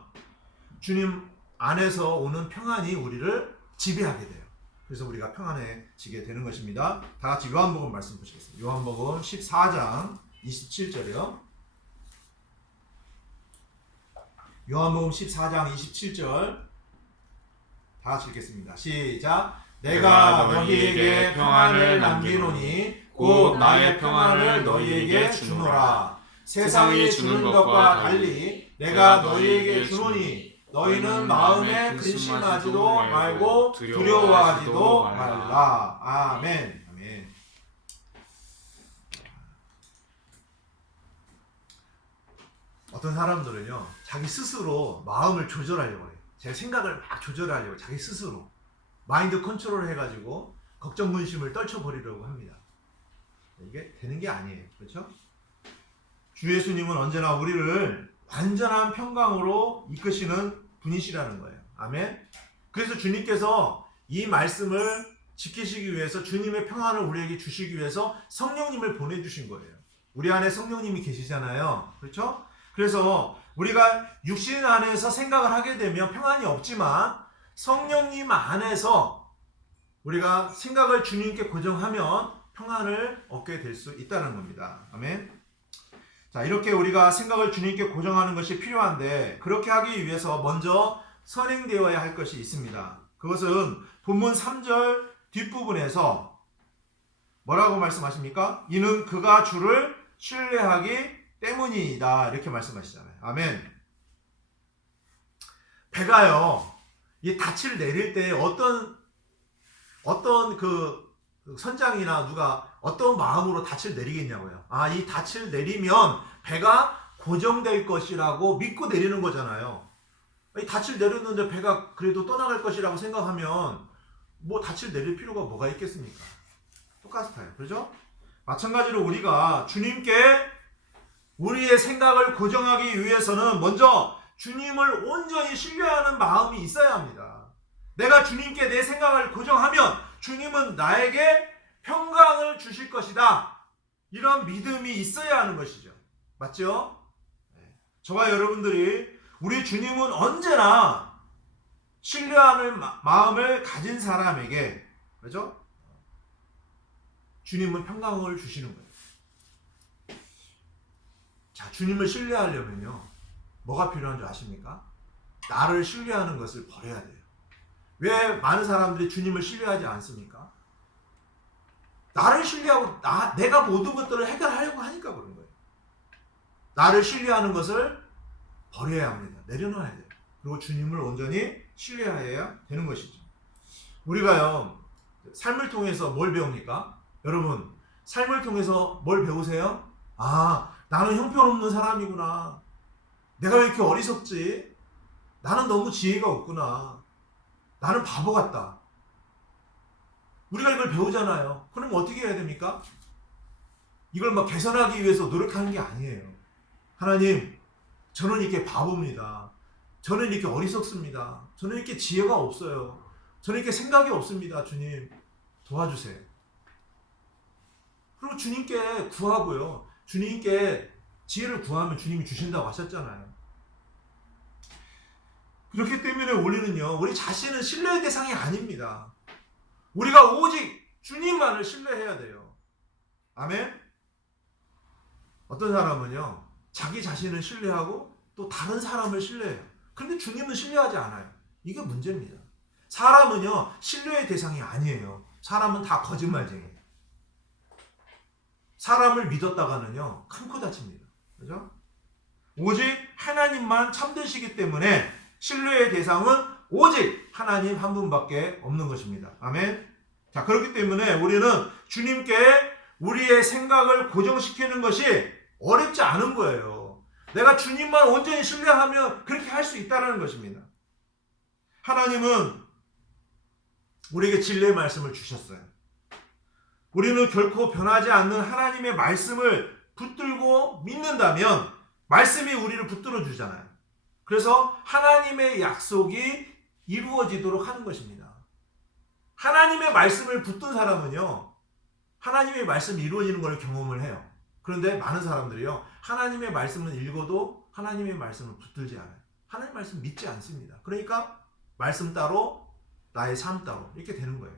주님 안에서 오는 평안이 우리를 지배하게 돼요. 그래서 우리가 평안해지게 되는 것입니다. 다 같이 요한복음 말씀 보시겠습니다. 요한복음 14장 27절이요. 요한복음 14장 27절 다 같이 읽겠습니다. 시작. 내가 너희에게 평안을 남기노니 곧 나의 평안을 너희에게 주노라. 세상이 주는 것과 달리 내가 너희에게 주노니 너희는 마음에 근심하지도 말고 두려워하지도 말라. 아멘. 아멘. 어떤 사람들은요, 자기 스스로 마음을 조절하려고 해요. 제 생각을 막 조절하려고 자기 스스로 마인드 컨트롤을 해가지고 걱정 근심을 떨쳐버리려고 합니다. 이게 되는 게 아니에요. 그렇죠? 주 예수님은 언제나 우리를 완전한 평강으로 이끄시는 분이시라는 거예요. 아멘. 그래서 주님께서 이 말씀을 지키시기 위해서, 주님의 평안을 우리에게 주시기 위해서 성령님을 보내주신 거예요. 우리 안에 성령님이 계시잖아요. 그렇죠? 그래서 우리가 육신 안에서 생각을 하게 되면 평안이 없지만 성령님 안에서 우리가 생각을 주님께 고정하면 평안을 얻게 될 수 있다는 겁니다. 아멘. 자, 이렇게 우리가 생각을 주님께 고정하는 것이 필요한데, 그렇게 하기 위해서 먼저 선행되어야 할 것이 있습니다. 그것은 본문 3절 뒷부분에서 뭐라고 말씀하십니까? 이는 그가 주를 신뢰하기 때문이다, 이렇게 말씀하시잖아요. 아멘. 배가요, 이 닻을 내릴 때 어떤 그 선장이나 누가 어떤 마음으로 닻을 내리겠냐고요. 아, 이 닻을 내리면 배가 고정될 것이라고 믿고 내리는 거잖아요. 이 닻을 내렸는데 배가 그래도 떠나갈 것이라고 생각하면 뭐 닻을 내릴 필요가 뭐가 있겠습니까? 똑같아요. 그렇죠? 마찬가지로 우리가 주님께 우리의 생각을 고정하기 위해서는 먼저 주님을 온전히 신뢰하는 마음이 있어야 합니다. 내가 주님께 내 생각을 고정하면 주님은 나에게 평강을 주실 것이다, 이런 믿음이 있어야 하는 것이죠. 맞죠? 저와 여러분들이 우리 주님은 언제나 신뢰하는 마음을 가진 사람에게, 그렇죠? 주님은 평강을 주시는 거예요. 자, 주님을 신뢰하려면요, 뭐가 필요한 줄 아십니까? 나를 신뢰하는 것을 버려야 돼요. 왜 많은 사람들이 주님을 신뢰하지 않습니까? 나를 신뢰하고 내가 모든 것들을 해결하려고 하니까 그런 거예요. 나를 신뢰하는 것을 버려야 합니다. 내려놔야 돼요. 그리고 주님을 온전히 신뢰해야 되는 것이죠. 우리가요, 삶을 통해서 뭘 배웁니까? 여러분, 삶을 통해서 뭘 배우세요? 아, 나는 형편없는 사람이구나. 내가 왜 이렇게 어리석지? 나는 너무 지혜가 없구나. 나는 바보 같다. 우리가 이걸 배우잖아요. 그럼 어떻게 해야 됩니까? 이걸 막 개선하기 위해서 노력하는 게 아니에요. 하나님, 저는 이렇게 바보입니다. 저는 이렇게 어리석습니다. 저는 이렇게 지혜가 없어요. 저는 이렇게 생각이 없습니다. 주님, 도와주세요. 그리고 주님께 구하고요. 주님께 지혜를 구하면 주님이 주신다고 하셨잖아요. 그렇기 때문에 우리는요, 우리 자신은 신뢰의 대상이 아닙니다. 우리가 오직 주님만을 신뢰해야 돼요. 아멘? 어떤 사람은요, 자기 자신을 신뢰하고 또 다른 사람을 신뢰해요. 그런데 주님은 신뢰하지 않아요. 이게 문제입니다. 사람은요, 신뢰의 대상이 아니에요. 사람은 다 거짓말쟁이에요. 사람을 믿었다가는요, 큰 코 다칩니다. 그죠? 오직 하나님만 참되시기 때문에 신뢰의 대상은 오직 하나님 한 분밖에 없는 것입니다. 아멘. 자, 그렇기 때문에 우리는 주님께 우리의 생각을 고정시키는 것이 어렵지 않은 거예요. 내가 주님만 온전히 신뢰하면 그렇게 할 수 있다는 것입니다. 하나님은 우리에게 진리의 말씀을 주셨어요. 우리는 결코 변하지 않는 하나님의 말씀을 붙들고 믿는다면 말씀이 우리를 붙들어 주잖아요. 그래서 하나님의 약속이 이루어지도록 하는 것입니다. 하나님의 말씀을 붙든 사람은요, 하나님의 말씀이 이루어지는 걸 경험을 해요. 그런데 많은 사람들이요, 하나님의 말씀을 읽어도 하나님의 말씀을 붙들지 않아요. 하나님의 말씀 믿지 않습니다. 그러니까 말씀 따로 나의 삶 따로 이렇게 되는 거예요.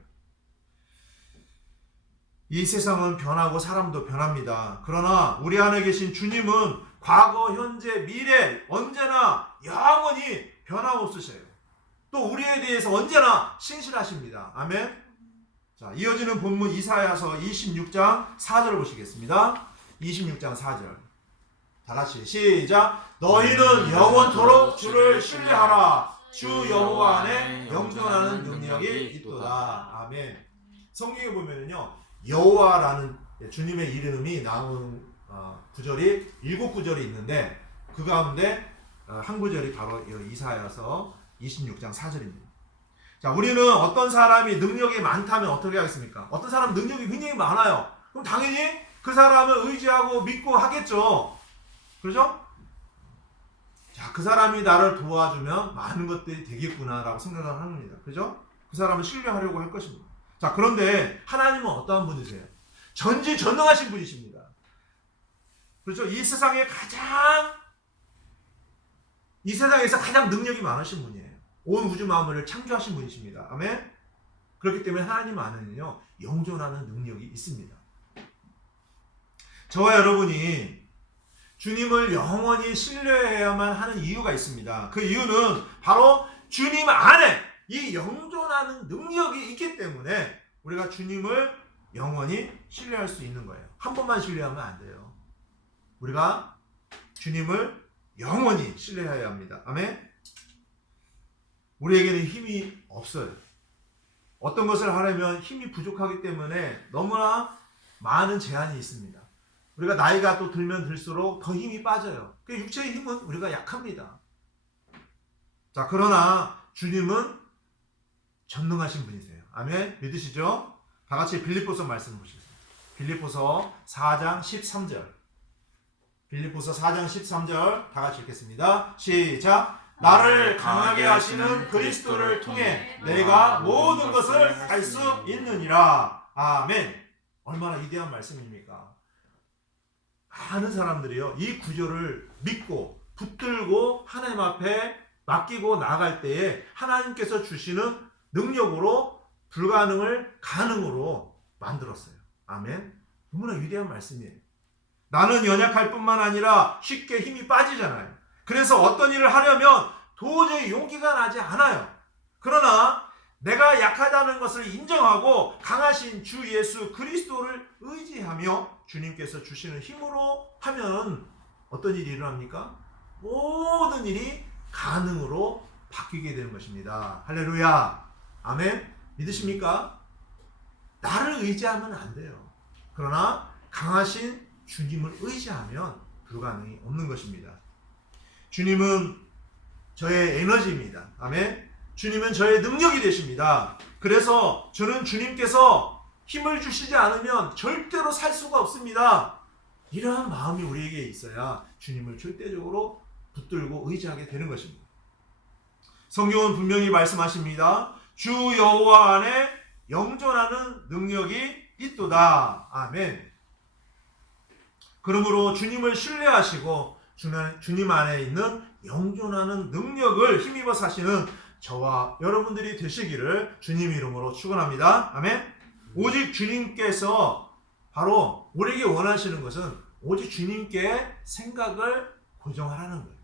이 세상은 변하고 사람도 변합니다. 그러나 우리 안에 계신 주님은 과거, 현재, 미래 언제나 영원히 변함없으세요. 또 우리에 대해서 언제나 신실하십니다. 아멘. 자, 이어지는 본문 이사야서 26장 4절을 보시겠습니다. 26장 4절. 다 같이 시작. 너희는 영원토록 주를 신뢰하라. 주 여호와 안에 영존하는 능력이 있도다. 아멘. 성경에 보면은요, 여호와라는 주님의 이름이 나오는 구절이 7구절이 있는데 그 가운데 한 구절이 바로 이사야서 26장 4절입니다. 자, 우리는 어떤 사람이 능력이 많다면 어떻게 하겠습니까? 어떤 사람 능력이 굉장히 많아요. 그럼 당연히 그 사람을 의지하고 믿고 하겠죠. 그렇죠? 자, 그 사람이 나를 도와주면 많은 것들이 되겠구나라고 생각을 합니다. 그죠? 그 사람을 신뢰하려고 할 것입니다. 자, 그런데 하나님은 어떠한 분이세요? 전지전능하신 분이십니다. 그렇죠? 이 세상에서 가장 능력이 많으신 분이에요. 온 우주 만물을 창조하신 분이십니다. 아멘. 그렇기 때문에 하나님 안에는요, 영존하는 능력이 있습니다. 저와 여러분이 주님을 영원히 신뢰해야만 하는 이유가 있습니다. 그 이유는 바로 주님 안에 이 영존하는 능력이 있기 때문에 우리가 주님을 영원히 신뢰할 수 있는 거예요. 한 번만 신뢰하면 안 돼요. 우리가 주님을 영원히 신뢰해야 합니다. 아멘. 우리에게는 힘이 없어요. 어떤 것을 하려면 힘이 부족하기 때문에 너무나 많은 제한이 있습니다. 우리가 나이가 또 들면 들수록 더 힘이 빠져요. 그 육체의 힘은 우리가 약합니다. 자, 그러나 주님은 전능하신 분이세요. 아멘. 믿으시죠? 다 같이 빌립보서 말씀 보시겠습니다. 빌립보서 4장 13절. 빌립보서 4장 13절 다 같이 읽겠습니다. 시작. 나를 강하게 하시는 그리스도를 통해 내가 모든 것을 할 수 있느니라. 아멘. 얼마나 위대한 말씀입니까? 많은 사람들이요, 이 구절을 믿고 붙들고 하나님 앞에 맡기고 나아갈 때에 하나님께서 주시는 능력으로 불가능을 가능으로 만들었어요. 아멘. 너무나 위대한 말씀이에요. 나는 연약할 뿐만 아니라 쉽게 힘이 빠지잖아요. 그래서 어떤 일을 하려면 도저히 용기가 나지 않아요. 그러나 내가 약하다는 것을 인정하고 강하신 주 예수 그리스도를 의지하며 주님께서 주시는 힘으로 하면 어떤 일이 일어납니까? 모든 일이 가능으로 바뀌게 되는 것입니다. 할렐루야. 아멘. 믿으십니까? 나를 의지하면 안 돼요. 그러나 강하신 주님을 의지하면 불가능이 없는 것입니다. 주님은 저의 에너지입니다. 아멘. 주님은 저의 능력이 되십니다. 그래서 저는 주님께서 힘을 주시지 않으면 절대로 살 수가 없습니다. 이러한 마음이 우리에게 있어야 주님을 절대적으로 붙들고 의지하게 되는 것입니다. 성경은 분명히 말씀하십니다. 주 여호와 안에 영존하는 능력이 있도다. 아멘. 그러므로 주님을 신뢰하시고 주님 안에 있는 영존하는 능력을 힘입어 사시는 저와 여러분들이 되시기를 주님 이름으로 축원합니다. 아멘. 오직 주님께서 바로 우리에게 원하시는 것은 오직 주님께 생각을 고정하라는 거예요.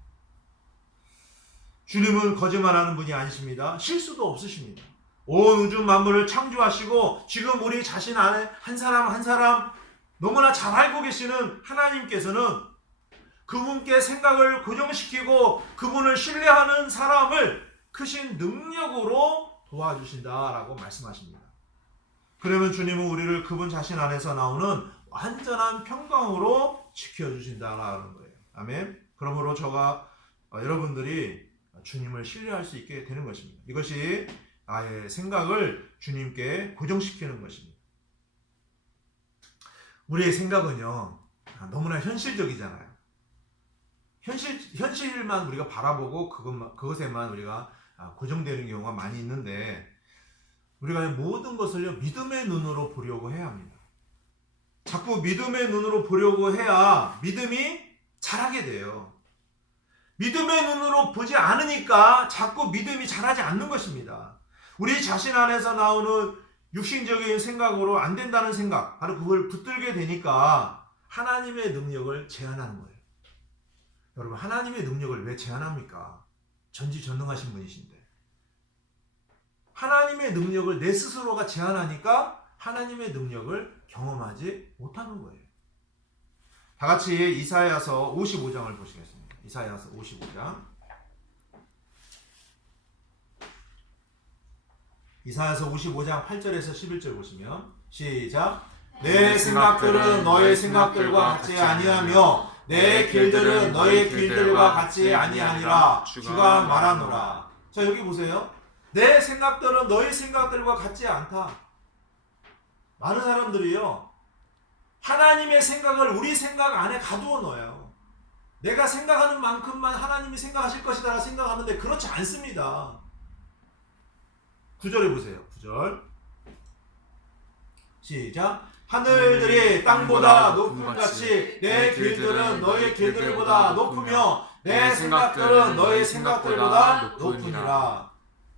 주님은 거짓말하는 분이 아니십니다. 실수도 없으십니다. 온 우주 만물을 창조하시고 지금 우리 자신 안에 한 사람 한 사람 너무나 잘 알고 계시는 하나님께서는 그분께 생각을 고정시키고 그분을 신뢰하는 사람을 크신 능력으로 도와주신다라고 말씀하십니다. 그러면 주님은 우리를 그분 자신 안에서 나오는 완전한 평강으로 지켜주신다라는 거예요. 아멘. 그러므로 여러분들이 주님을 신뢰할 수 있게 되는 것입니다. 이것이 나의 생각을 주님께 고정시키는 것입니다. 우리의 생각은요 너무나 현실적이잖아요. 현실만 우리가 바라보고 그것에만 우리가 고정되는 경우가 많이 있는데 우리가 모든 것을 믿음의 눈으로 보려고 해야 합니다. 자꾸 믿음의 눈으로 보려고 해야 믿음이 자라게 돼요. 믿음의 눈으로 보지 않으니까 자꾸 믿음이 자라지 않는 것입니다. 우리 자신 안에서 나오는 육신적인 생각으로 안 된다는 생각, 바로 그걸 붙들게 되니까 하나님의 능력을 제한하는 거예요. 여러분, 하나님의 능력을 왜 제한합니까? 전지전능하신 분이신데. 하나님의 능력을 내 스스로가 제한하니까 하나님의 능력을 경험하지 못하는 거예요. 다 같이 이사야서 55장을 보시겠습니다. 이사야서 55장. 이사야서 55장 8절에서 11절 보시면 시작. 내 생각들은 너의 생각들과 같지 아니하며 내 길들은 너의 길들과 같지 아니하니라 주가 말하노라. 자, 여기 보세요. 내 생각들은 너의 생각들과 같지 않다. 많은 사람들이요 하나님의 생각을 우리 생각 안에 가두어 넣어요. 내가 생각하는 만큼만 하나님이 생각하실 것이다 생각하는데 그렇지 않습니다. 9절에 보세요. 9절 시작. 하늘들이 땅보다 높음같이 내 길들은 너의 길들보다 높으며 내 생각들은 너의 생각들보다 높으니라.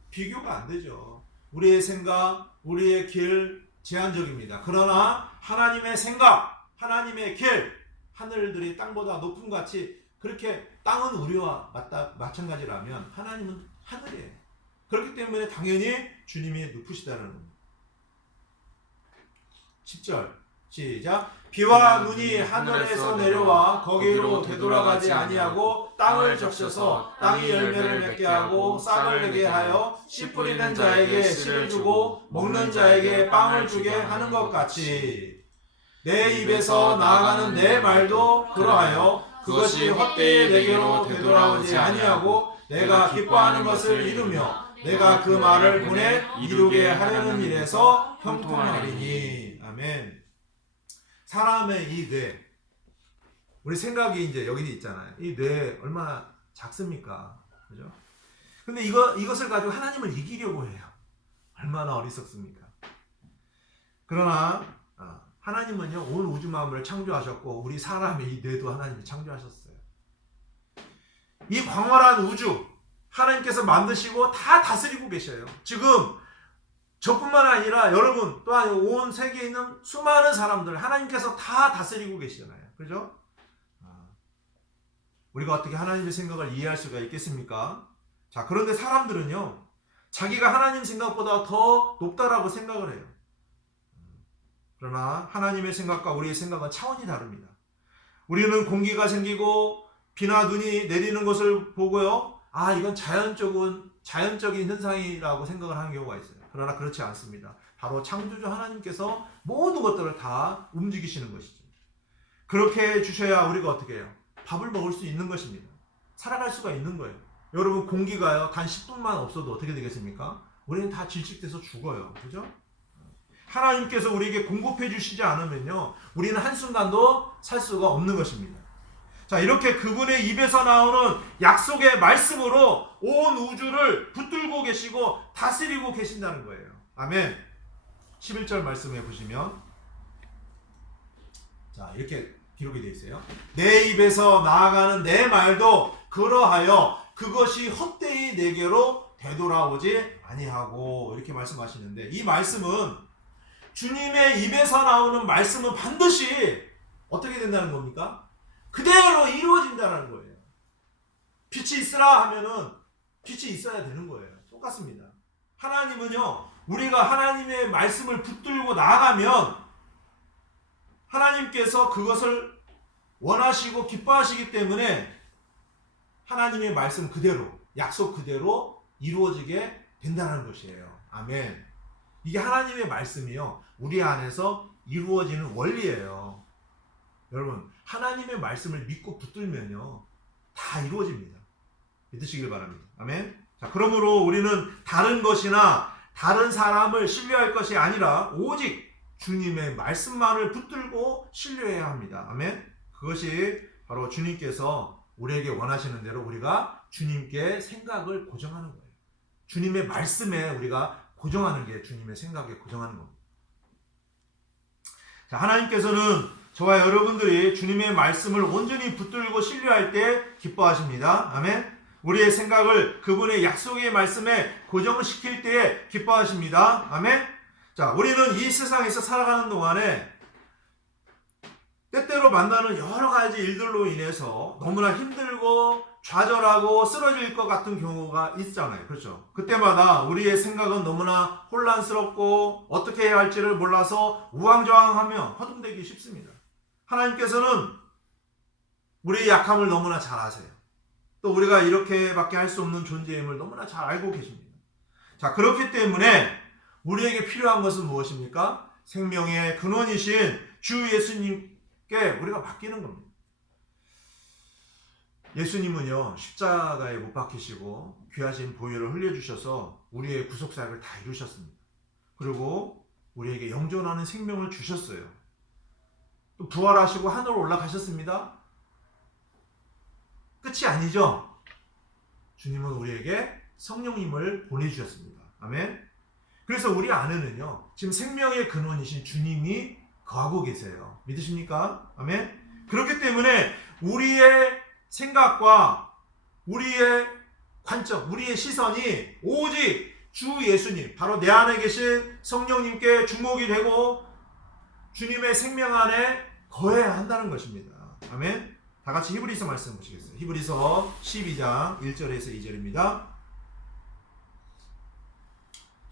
비교가 안 되죠. 우리의 생각, 우리의 길 제한적입니다. 그러나 하나님의 생각, 하나님의 길, 하늘들이 땅보다 높음같이 그렇게 땅은 우리와 마찬가지라면 하나님은 하늘이에요. 그렇기 때문에 당연히 주님이 높으시다는 겁니다. 10절 시작. 비와 눈이 하늘에서 내려와 거기로 되돌아가지 아니하고 땅을 적셔서 땅이 열매를 맺게 하고 싹을 내게 하여 씨 뿌리는 자에게 씨를 주고 먹는 자에게 빵을 주게 하는 것 같이 내 입에서 나아가는 내 말도 그러하여 그것이 헛되이 내게로 되돌아오지 아니하고 내가 기뻐하는 것을 이루며 내가 그 말을 보내 이루게 하려는 일에서 형통하리니. 아멘. 사람의 이 뇌, 우리 생각이 이제 여기 있잖아요. 이 뇌 얼마나 작습니까? 그죠? 근데 이것을 가지고 하나님을 이기려고 해요. 얼마나 어리석습니까? 그러나 하나님은요 온 우주 만물을 창조하셨고 우리 사람의 이 뇌도 하나님이 창조하셨어요. 이 광활한 우주 하나님께서 만드시고 다 다스리고 계셔요. 지금 저뿐만 아니라 여러분 또한 온 세계에 있는 수많은 사람들 하나님께서 다 다스리고 계시잖아요. 그죠? 우리가 어떻게 하나님의 생각을 이해할 수가 있겠습니까? 자, 그런데 사람들은요, 자기가 하나님 생각보다 더 높다라고 생각을 해요. 그러나 하나님의 생각과 우리의 생각은 차원이 다릅니다. 우리는 공기가 생기고 비나 눈이 내리는 것을 보고요, 이건 자연적인 현상이라고 생각을 하는 경우가 있어요. 그러나 그렇지 않습니다. 바로 창조주 하나님께서 모든 것들을 다 움직이시는 것이죠. 그렇게 해주셔야 우리가 어떻게 해요? 밥을 먹을 수 있는 것입니다. 살아갈 수가 있는 거예요. 여러분, 공기가요, 단 10분만 없어도 어떻게 되겠습니까? 우리는 다 질식돼서 죽어요. 그죠? 하나님께서 우리에게 공급해 주시지 않으면요, 우리는 한순간도 살 수가 없는 것입니다. 자, 이렇게 그분의 입에서 나오는 약속의 말씀으로 온 우주를 붙들고 계시고 다스리고 계신다는 거예요. 아멘. 11절 말씀해 보시면, 자, 이렇게 기록이 되어 있어요. 내 입에서 나아가는 내 말도 그러하여 그것이 헛되이 내게로 되돌아오지 아니하고, 이렇게 말씀하시는데, 이 말씀은 주님의 입에서 나오는 말씀은 반드시 어떻게 된다는 겁니까? 그대로 이루어진다는 거예요. 빛이 있으라 하면은 빛이 있어야 되는 거예요. 똑같습니다. 하나님은요, 우리가 하나님의 말씀을 붙들고 나아가면 하나님께서 그것을 원하시고 기뻐하시기 때문에 하나님의 말씀 그대로, 약속 그대로 이루어지게 된다는 것이에요. 아멘. 이게 하나님의 말씀이요, 우리 안에서 이루어지는 원리예요. 여러분, 하나님의 말씀을 믿고 붙들면요, 다 이루어집니다. 믿으시길 바랍니다. 아멘. 자, 그러므로 우리는 다른 것이나 다른 사람을 신뢰할 것이 아니라 오직 주님의 말씀만을 붙들고 신뢰해야 합니다. 아멘. 그것이 바로 주님께서 우리에게 원하시는 대로 우리가 주님께 생각을 고정하는 거예요. 주님의 말씀에 우리가 고정하는 게 주님의 생각에 고정하는 겁니다. 자, 하나님께서는 저와 여러분들이 주님의 말씀을 온전히 붙들고 신뢰할 때 기뻐하십니다. 아멘. 우리의 생각을 그분의 약속의 말씀에 고정시킬 때에 기뻐하십니다. 아멘. 자, 우리는 이 세상에서 살아가는 동안에 때때로 만나는 여러 가지 일들로 인해서 너무나 힘들고 좌절하고 쓰러질 것 같은 경우가 있잖아요. 그렇죠? 그때마다 우리의 생각은 너무나 혼란스럽고 어떻게 해야 할지를 몰라서 우왕좌왕하며 허둥대기 쉽습니다. 하나님께서는 우리의 약함을 너무나 잘 아세요. 또 우리가 이렇게밖에 할 수 없는 존재임을 너무나 잘 알고 계십니다. 자, 그렇기 때문에 우리에게 필요한 것은 무엇입니까? 생명의 근원이신 주 예수님께 우리가 맡기는 겁니다. 예수님은요, 십자가에 못 박히시고 귀하신 보혈을 흘려주셔서 우리의 구속사역을 다 이루셨습니다. 그리고 우리에게 영존하는 생명을 주셨어요. 또 부활하시고 하늘로 올라가셨습니다. 끝이 아니죠. 주님은 우리에게 성령님을 보내주셨습니다. 아멘. 그래서 우리 안에는요, 지금 생명의 근원이신 주님이 거하고 계세요. 믿으십니까? 아멘. 그렇기 때문에 우리의 생각과 우리의 관점, 우리의 시선이 오직 주 예수님, 바로 내 안에 계신 성령님께 주목이 되고 주님의 생명 안에 거해야 한다는 것입니다. 아멘. 다 같이 히브리서 말씀 보시겠어요? 히브리서 12장 1절에서 2절입니다.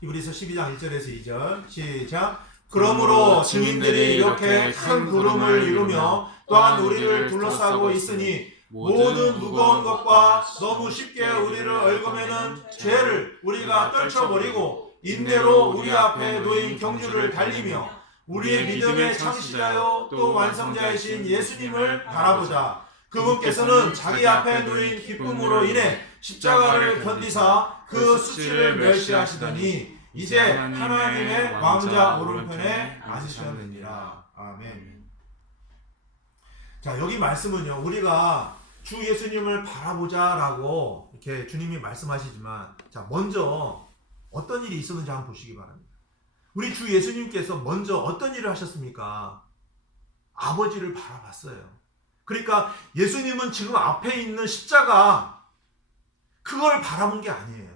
히브리서 12장 1절에서 2절 시작. 그러므로 증인들이 이렇게 큰 구름을 이루며 또한 우리를 둘러싸고 있으니 모든 무거운 것과 너무 쉽게 우리를 얽어매는 죄를 우리가 떨쳐버리고 인내로 우리 앞에 놓인 경주를 달리며 우리의 믿음의 창시자요 또 완성자이신 예수님을 바라보자. 그분께서는 자기 앞에 놓인 기쁨으로 인해 십자가를 견디사 그 수치를 멸시하시더니 이제 하나님의 왕자 오른편에 앉으셨느니라. 아멘. 자, 여기 말씀은요, 우리가 주 예수님을 바라보자라고 이렇게 주님이 말씀하시지만, 자, 먼저 어떤 일이 있었는지 한번 보시기 바랍니다. 우리 주 예수님께서 먼저 어떤 일을 하셨습니까? 아버지를 바라봤어요. 그러니까 예수님은 지금 앞에 있는 십자가, 그걸 바라본 게 아니에요.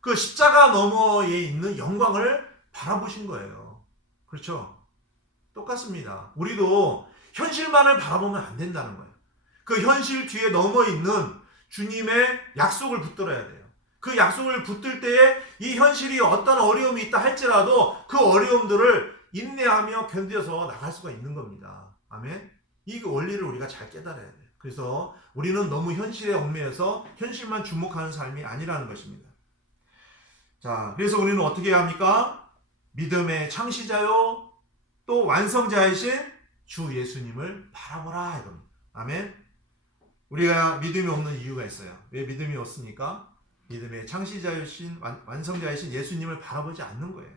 그 십자가 너머에 있는 영광을 바라보신 거예요. 그렇죠? 똑같습니다. 우리도 현실만을 바라보면 안 된다는 거예요. 그 현실 뒤에 넘어 있는 주님의 약속을 붙들어야 돼요. 그 약속을 붙들 때에 이 현실이 어떤 어려움이 있다 할지라도 그 어려움들을 인내하며 견뎌서 나갈 수가 있는 겁니다. 아멘. 이 원리를 우리가 잘 깨달아야 돼요. 그래서 우리는 너무 현실에 얽매여서 현실만 주목하는 삶이 아니라는 것입니다. 자, 그래서 우리는 어떻게 해야 합니까? 믿음의 창시자요 또 완성자이신 주 예수님을 바라보라 이겁니다. 아멘. 우리가 믿음이 없는 이유가 있어요. 왜 믿음이 없습니까? 믿음의 창시자이신 완성자이신 예수님을 바라보지 않는 거예요.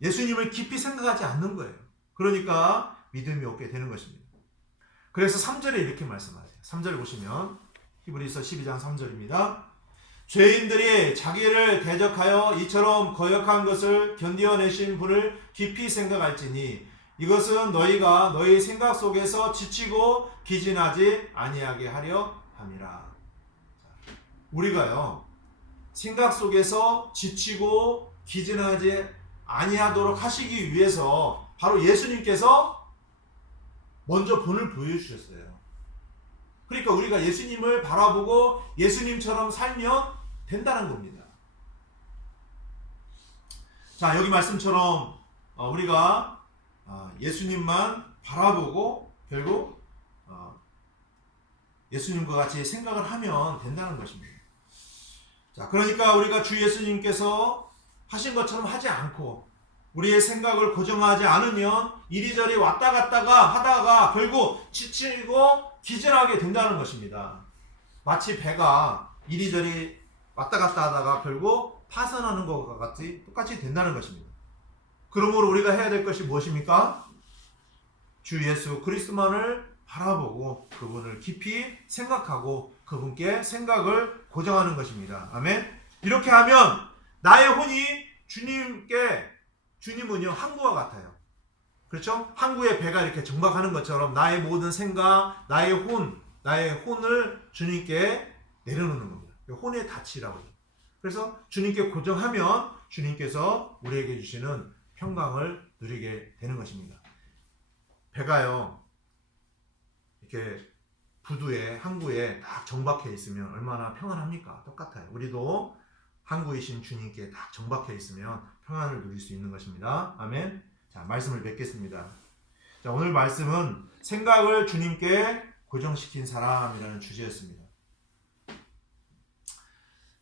예수님을 깊이 생각하지 않는 거예요. 그러니까 믿음이 없게 되는 것입니다. 그래서 3절에 이렇게 말씀하세요. 3절 보시면 히브리서 12장 3절입니다. 죄인들이 자기를 대적하여 이처럼 거역한 것을 견디어내신 분을 깊이 생각할지니 이것은 너희가 너희 생각 속에서 지치고 기진하지 아니하게 하려 함이라. 우리가요 생각 속에서 지치고 기진하지 아니하도록 하시기 위해서 바로 예수님께서 먼저 본을 보여주셨어요. 그러니까 우리가 예수님을 바라보고 예수님처럼 살면 된다는 겁니다. 자, 여기 말씀처럼 우리가 예수님만 바라보고 결국 예수님과 같이 생각을 하면 된다는 것입니다. 자, 그러니까 우리가 주 예수님께서 하신 것처럼 하지 않고 우리의 생각을 고정하지 않으면 이리저리 왔다 갔다가 하다가 결국 지치고 기절하게 된다는 것입니다. 마치 배가 이리저리 왔다 갔다 하다가 결국 파산하는 것과 같이 똑같이 된다는 것입니다. 그러므로 우리가 해야 될 것이 무엇입니까? 주 예수 그리스도만을 바라보고 그분을 깊이 생각하고 그분께 생각을 고정하는 것입니다. 아멘. 이렇게 하면 나의 혼이 주님은요 항구와 같아요. 그렇죠? 항구에 배가 이렇게 정박하는 것처럼 나의 모든 생각, 나의 혼을 주님께 내려놓는 겁니다. 혼의 닻이라고 해요. 그래서 주님께 고정하면 주님께서 우리에게 주시는 평강을 누리게 되는 것입니다. 배가요 이렇게 부두에 항구에 딱 정박해 있으면 얼마나 평안합니까? 똑같아요. 우리도 항구이신 주님께 딱 정박해 있으면 평안을 누릴 수 있는 것입니다. 아멘. 자, 말씀을 맺겠습니다. 자, 오늘 말씀은 생각을 주님께 고정시킨 사람이라는 주제였습니다.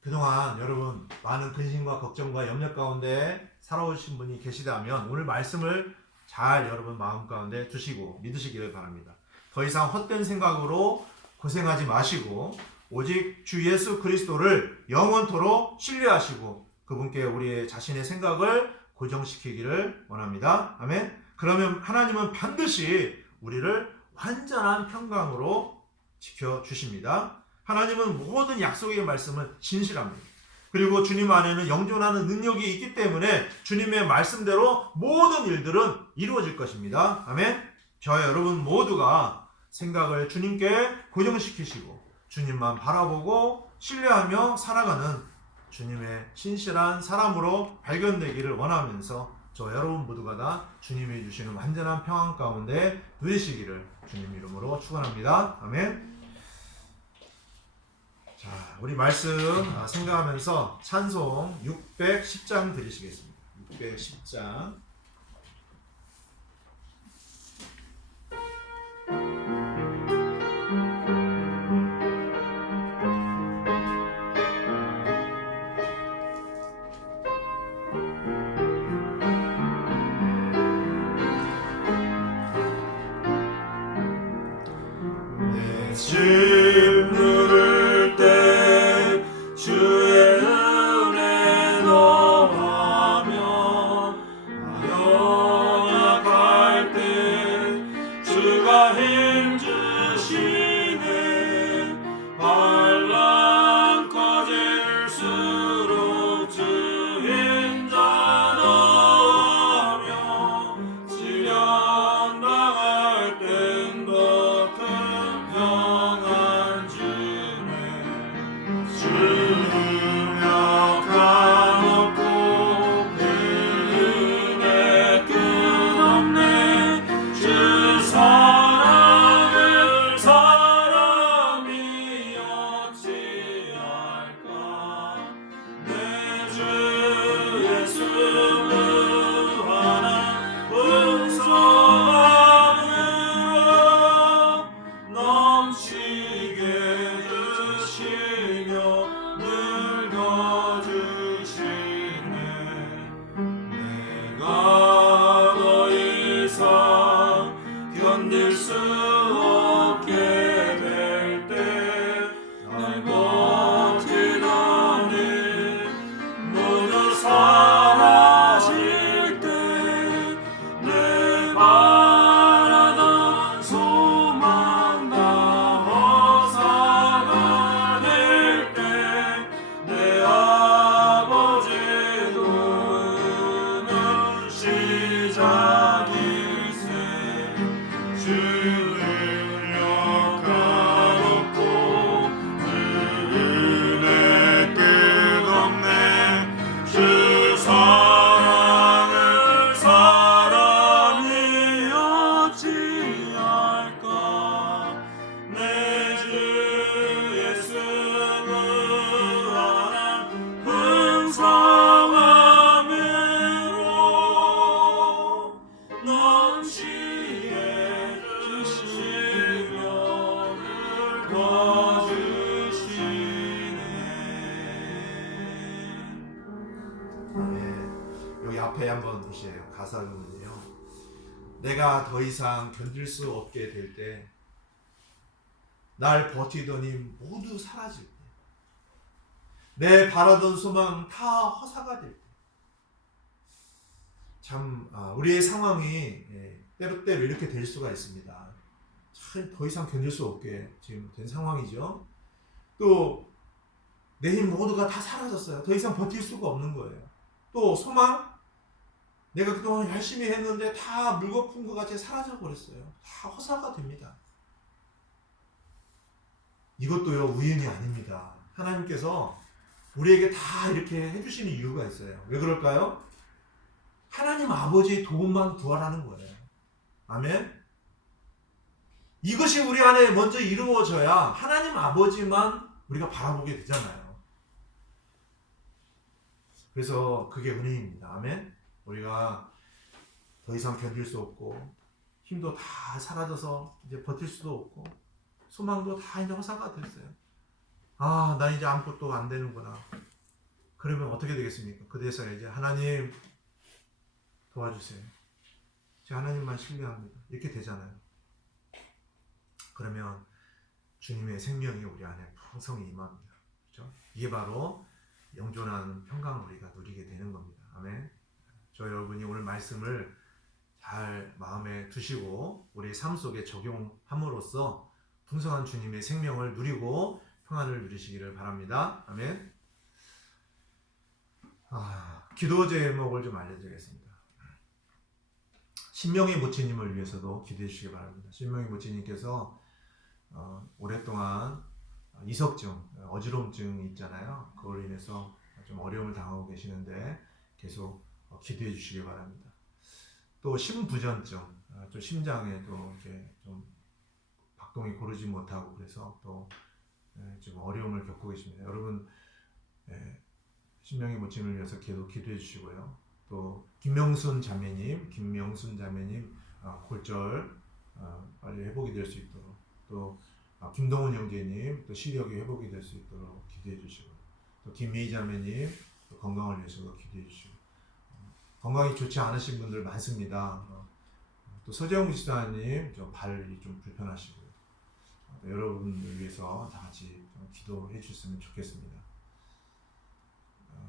그동안 여러분 많은 근심과 걱정과 염려 가운데 살아오신 분이 계시다면 오늘 말씀을 잘 여러분 마음 가운데 두시고 믿으시기를 바랍니다. 더 이상 헛된 생각으로 고생하지 마시고 오직 주 예수 그리스도를 영원토록 신뢰하시고 그분께 우리의 자신의 생각을 고정시키기를 원합니다. 아멘. 그러면 하나님은 반드시 우리를 완전한 평강으로 지켜주십니다. 하나님은 모든 약속의 말씀은 진실합니다. 그리고 주님 안에는 영존하는 능력이 있기 때문에 주님의 말씀대로 모든 일들은 이루어질 것입니다. 아멘. 저와 여러분 모두가 생각을 주님께 고정시키시고 주님만 바라보고 신뢰하며 살아가는 주님의 신실한 사람으로 발견되기를 원하면서 저와 여러분 모두가 다 주님이 주시는 완전한 평안 가운데 누리시기를 주님 이름으로 축원합니다. 아멘. 자, 우리 말씀 생각하면서 찬송 610장 드리시겠습니다. 610장. 집 누를 때 주의 은혜 너하며 주 예수는 하나 풍성함으로 넘치게 주시며 늘 거주시네. 내가 더 이상 견딜 수 없게 될 때 날 버티더니 모두 사라질 때 내 바라던 소망 다 허사가 될 때 내 아버지도 는 시작일세. 주 능력 가롭고 그 은혜 끝없네. 주 사랑을 사람이 어찌할까. 내 주 예수는 하나 풍성함으로 넘치게 주시며 늘 거주시네. 아멘. 여기 앞에 한번 보세요. 가사 부분이에요. 내가 더 이상 견딜 수 없게 될 때, 날 버티더니 모두 사라질 때, 내 바라던 소망 다 허사가 될 때, 참 우리의 상황이 때로때로 이렇게 될 수가 있습니다. 참 더 이상 견딜 수 없게 지금 된 상황이죠. 또 내 힘 모두가 다 사라졌어요. 더 이상 버틸 수가 없는 거예요. 또 소망, 내가 그동안 열심히 했는데 다 물거품 것 같이 사라져 버렸어요. 다 허사가 됩니다. 이것도요, 우연이 아닙니다. 하나님께서 우리에게 다 이렇게 해주시는 이유가 있어요. 왜 그럴까요? 하나님 아버지의 도움만 구하라는 거예요. 아멘? 이것이 우리 안에 먼저 이루어져야 하나님 아버지만 우리가 바라보게 되잖아요. 그래서 그게 은혜입니다. 아멘? 우리가 더 이상 견딜 수 없고 힘도 다 사라져서 이제 버틸 수도 없고 소망도 다 이제 허사가 됐어요. 아, 나 이제 아무것도 안 되는구나. 그러면 어떻게 되겠습니까? 그래서 이제 하나님 도와주세요. 제가 하나님만 신뢰합니다. 이렇게 되잖아요. 그러면 주님의 생명이 우리 안에 풍성히 임합니다. 그렇죠? 이게 바로 영존한 평강을 우리가 누리게 되는 겁니다. 아멘. 저 여러분이 오늘 말씀을 잘 마음에 두시고 우리 삶 속에 적용함으로써 풍성한 주님의 생명을 누리고 평안을 누리시기를 바랍니다. 아멘. 기도 제목을 좀 알려드리겠습니다. 신명희 모치님을 위해서도 기도해 주시기 바랍니다. 신명희 모치님께서 오랫동안 이석증, 어지러움증이 있잖아요. 그걸로 인해서 좀 어려움을 당하고 계시는데 계속 기도해 주시기 바랍니다. 또 심부전증, 좀 심장에 또 이렇게 좀 박동이 고르지 못하고 그래서 또 좀 어려움을 겪고 계십니다. 여러분 신명희 모친을 위해서 계속 기도해 주시고요. 또 김명순 자매님 골절 빨리 회복이 될 수 있도록, 또 김동훈 형제님 또 시력이 회복이 될 수 있도록 기도해 주시고, 또 김혜희 자매님 또 건강을 위해서도 기도해 주시고, 건강이 좋지 않으신 분들 많습니다. 또 서재영 지사님 좀 발이 좀 불편하시고, 여러분을 위해서 다 같이 좀 기도해 주셨으면 좋겠습니다.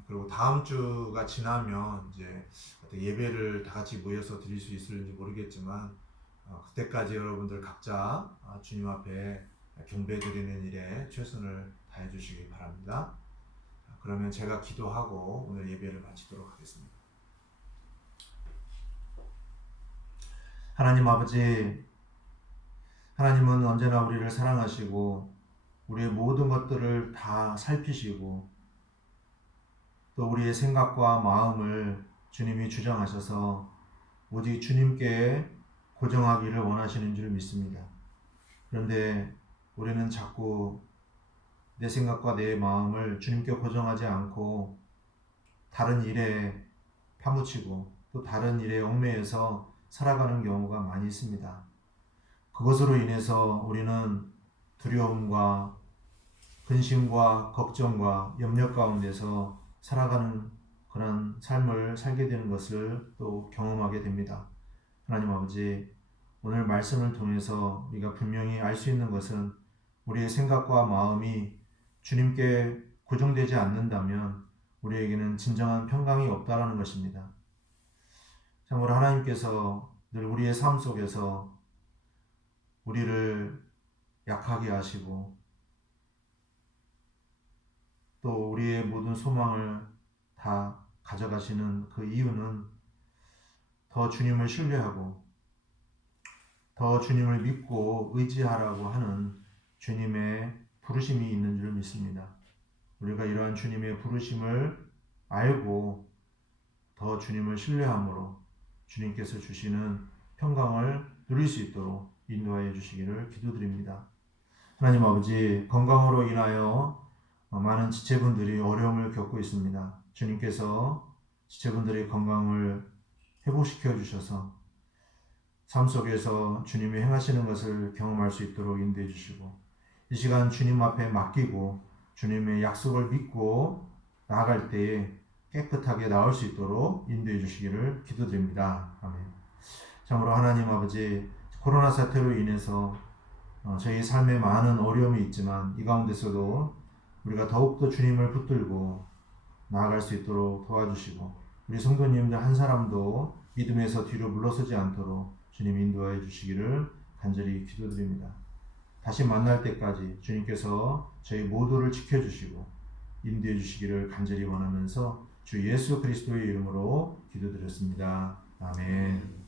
그리고 다음 주가 지나면 이제 예배를 다 같이 모여서 드릴 수 있을지 모르겠지만 그때까지 여러분들 각자 주님 앞에 경배 드리는 일에 최선을 다해 주시기 바랍니다. 그러면 제가 기도하고 오늘 예배를 마치도록 하겠습니다. 하나님 아버지, 하나님은 언제나 우리를 사랑하시고 우리의 모든 것들을 다 살피시고 또 우리의 생각과 마음을 주님이 주장하셔서 오직 주님께 고정하기를 원하시는 줄 믿습니다. 그런데 우리는 자꾸 내 생각과 내 마음을 주님께 고정하지 않고 다른 일에 파묻히고 또 다른 일에 얽매여서 살아가는 경우가 많이 있습니다. 그것으로 인해서 우리는 두려움과 근심과 걱정과 염려 가운데서 살아가는 그런 삶을 살게 되는 것을 또 경험하게 됩니다. 하나님 아버지, 오늘 말씀을 통해서 우리가 분명히 알 수 있는 것은 우리의 생각과 마음이 주님께 고정되지 않는다면 우리에게는 진정한 평강이 없다라는 것입니다. 참으로 하나님께서 늘 우리의 삶 속에서 우리를 약하게 하시고 또 우리의 모든 소망을 다 가져가시는 그 이유는 더 주님을 신뢰하고 더 주님을 믿고 의지하라고 하는 주님의 부르심이 있는 줄 믿습니다. 우리가 이러한 주님의 부르심을 알고 더 주님을 신뢰함으로 주님께서 주시는 평강을 누릴 수 있도록 인도하여 주시기를 기도드립니다. 하나님 아버지, 건강으로 인하여 많은 지체분들이 어려움을 겪고 있습니다. 주님께서 지체분들의 건강을 회복시켜 주셔서 삶 속에서 주님이 행하시는 것을 경험할 수 있도록 인도해 주시고 이 시간 주님 앞에 맡기고 주님의 약속을 믿고 나아갈 때에 깨끗하게 나올 수 있도록 인도해 주시기를 기도드립니다. 아멘. 참으로 하나님 아버지, 코로나 사태로 인해서 저희 삶에 많은 어려움이 있지만 이 가운데서도 우리가 더욱더 주님을 붙들고 나아갈 수 있도록 도와주시고 우리 성도님들 한 사람도 믿음에서 뒤로 물러서지 않도록 주님 인도하여 주시기를 간절히 기도드립니다. 다시 만날 때까지 주님께서 저희 모두를 지켜주시고 인도해 주시기를 간절히 원하면서 주 예수 그리스도의 이름으로 기도드렸습니다. 아멘.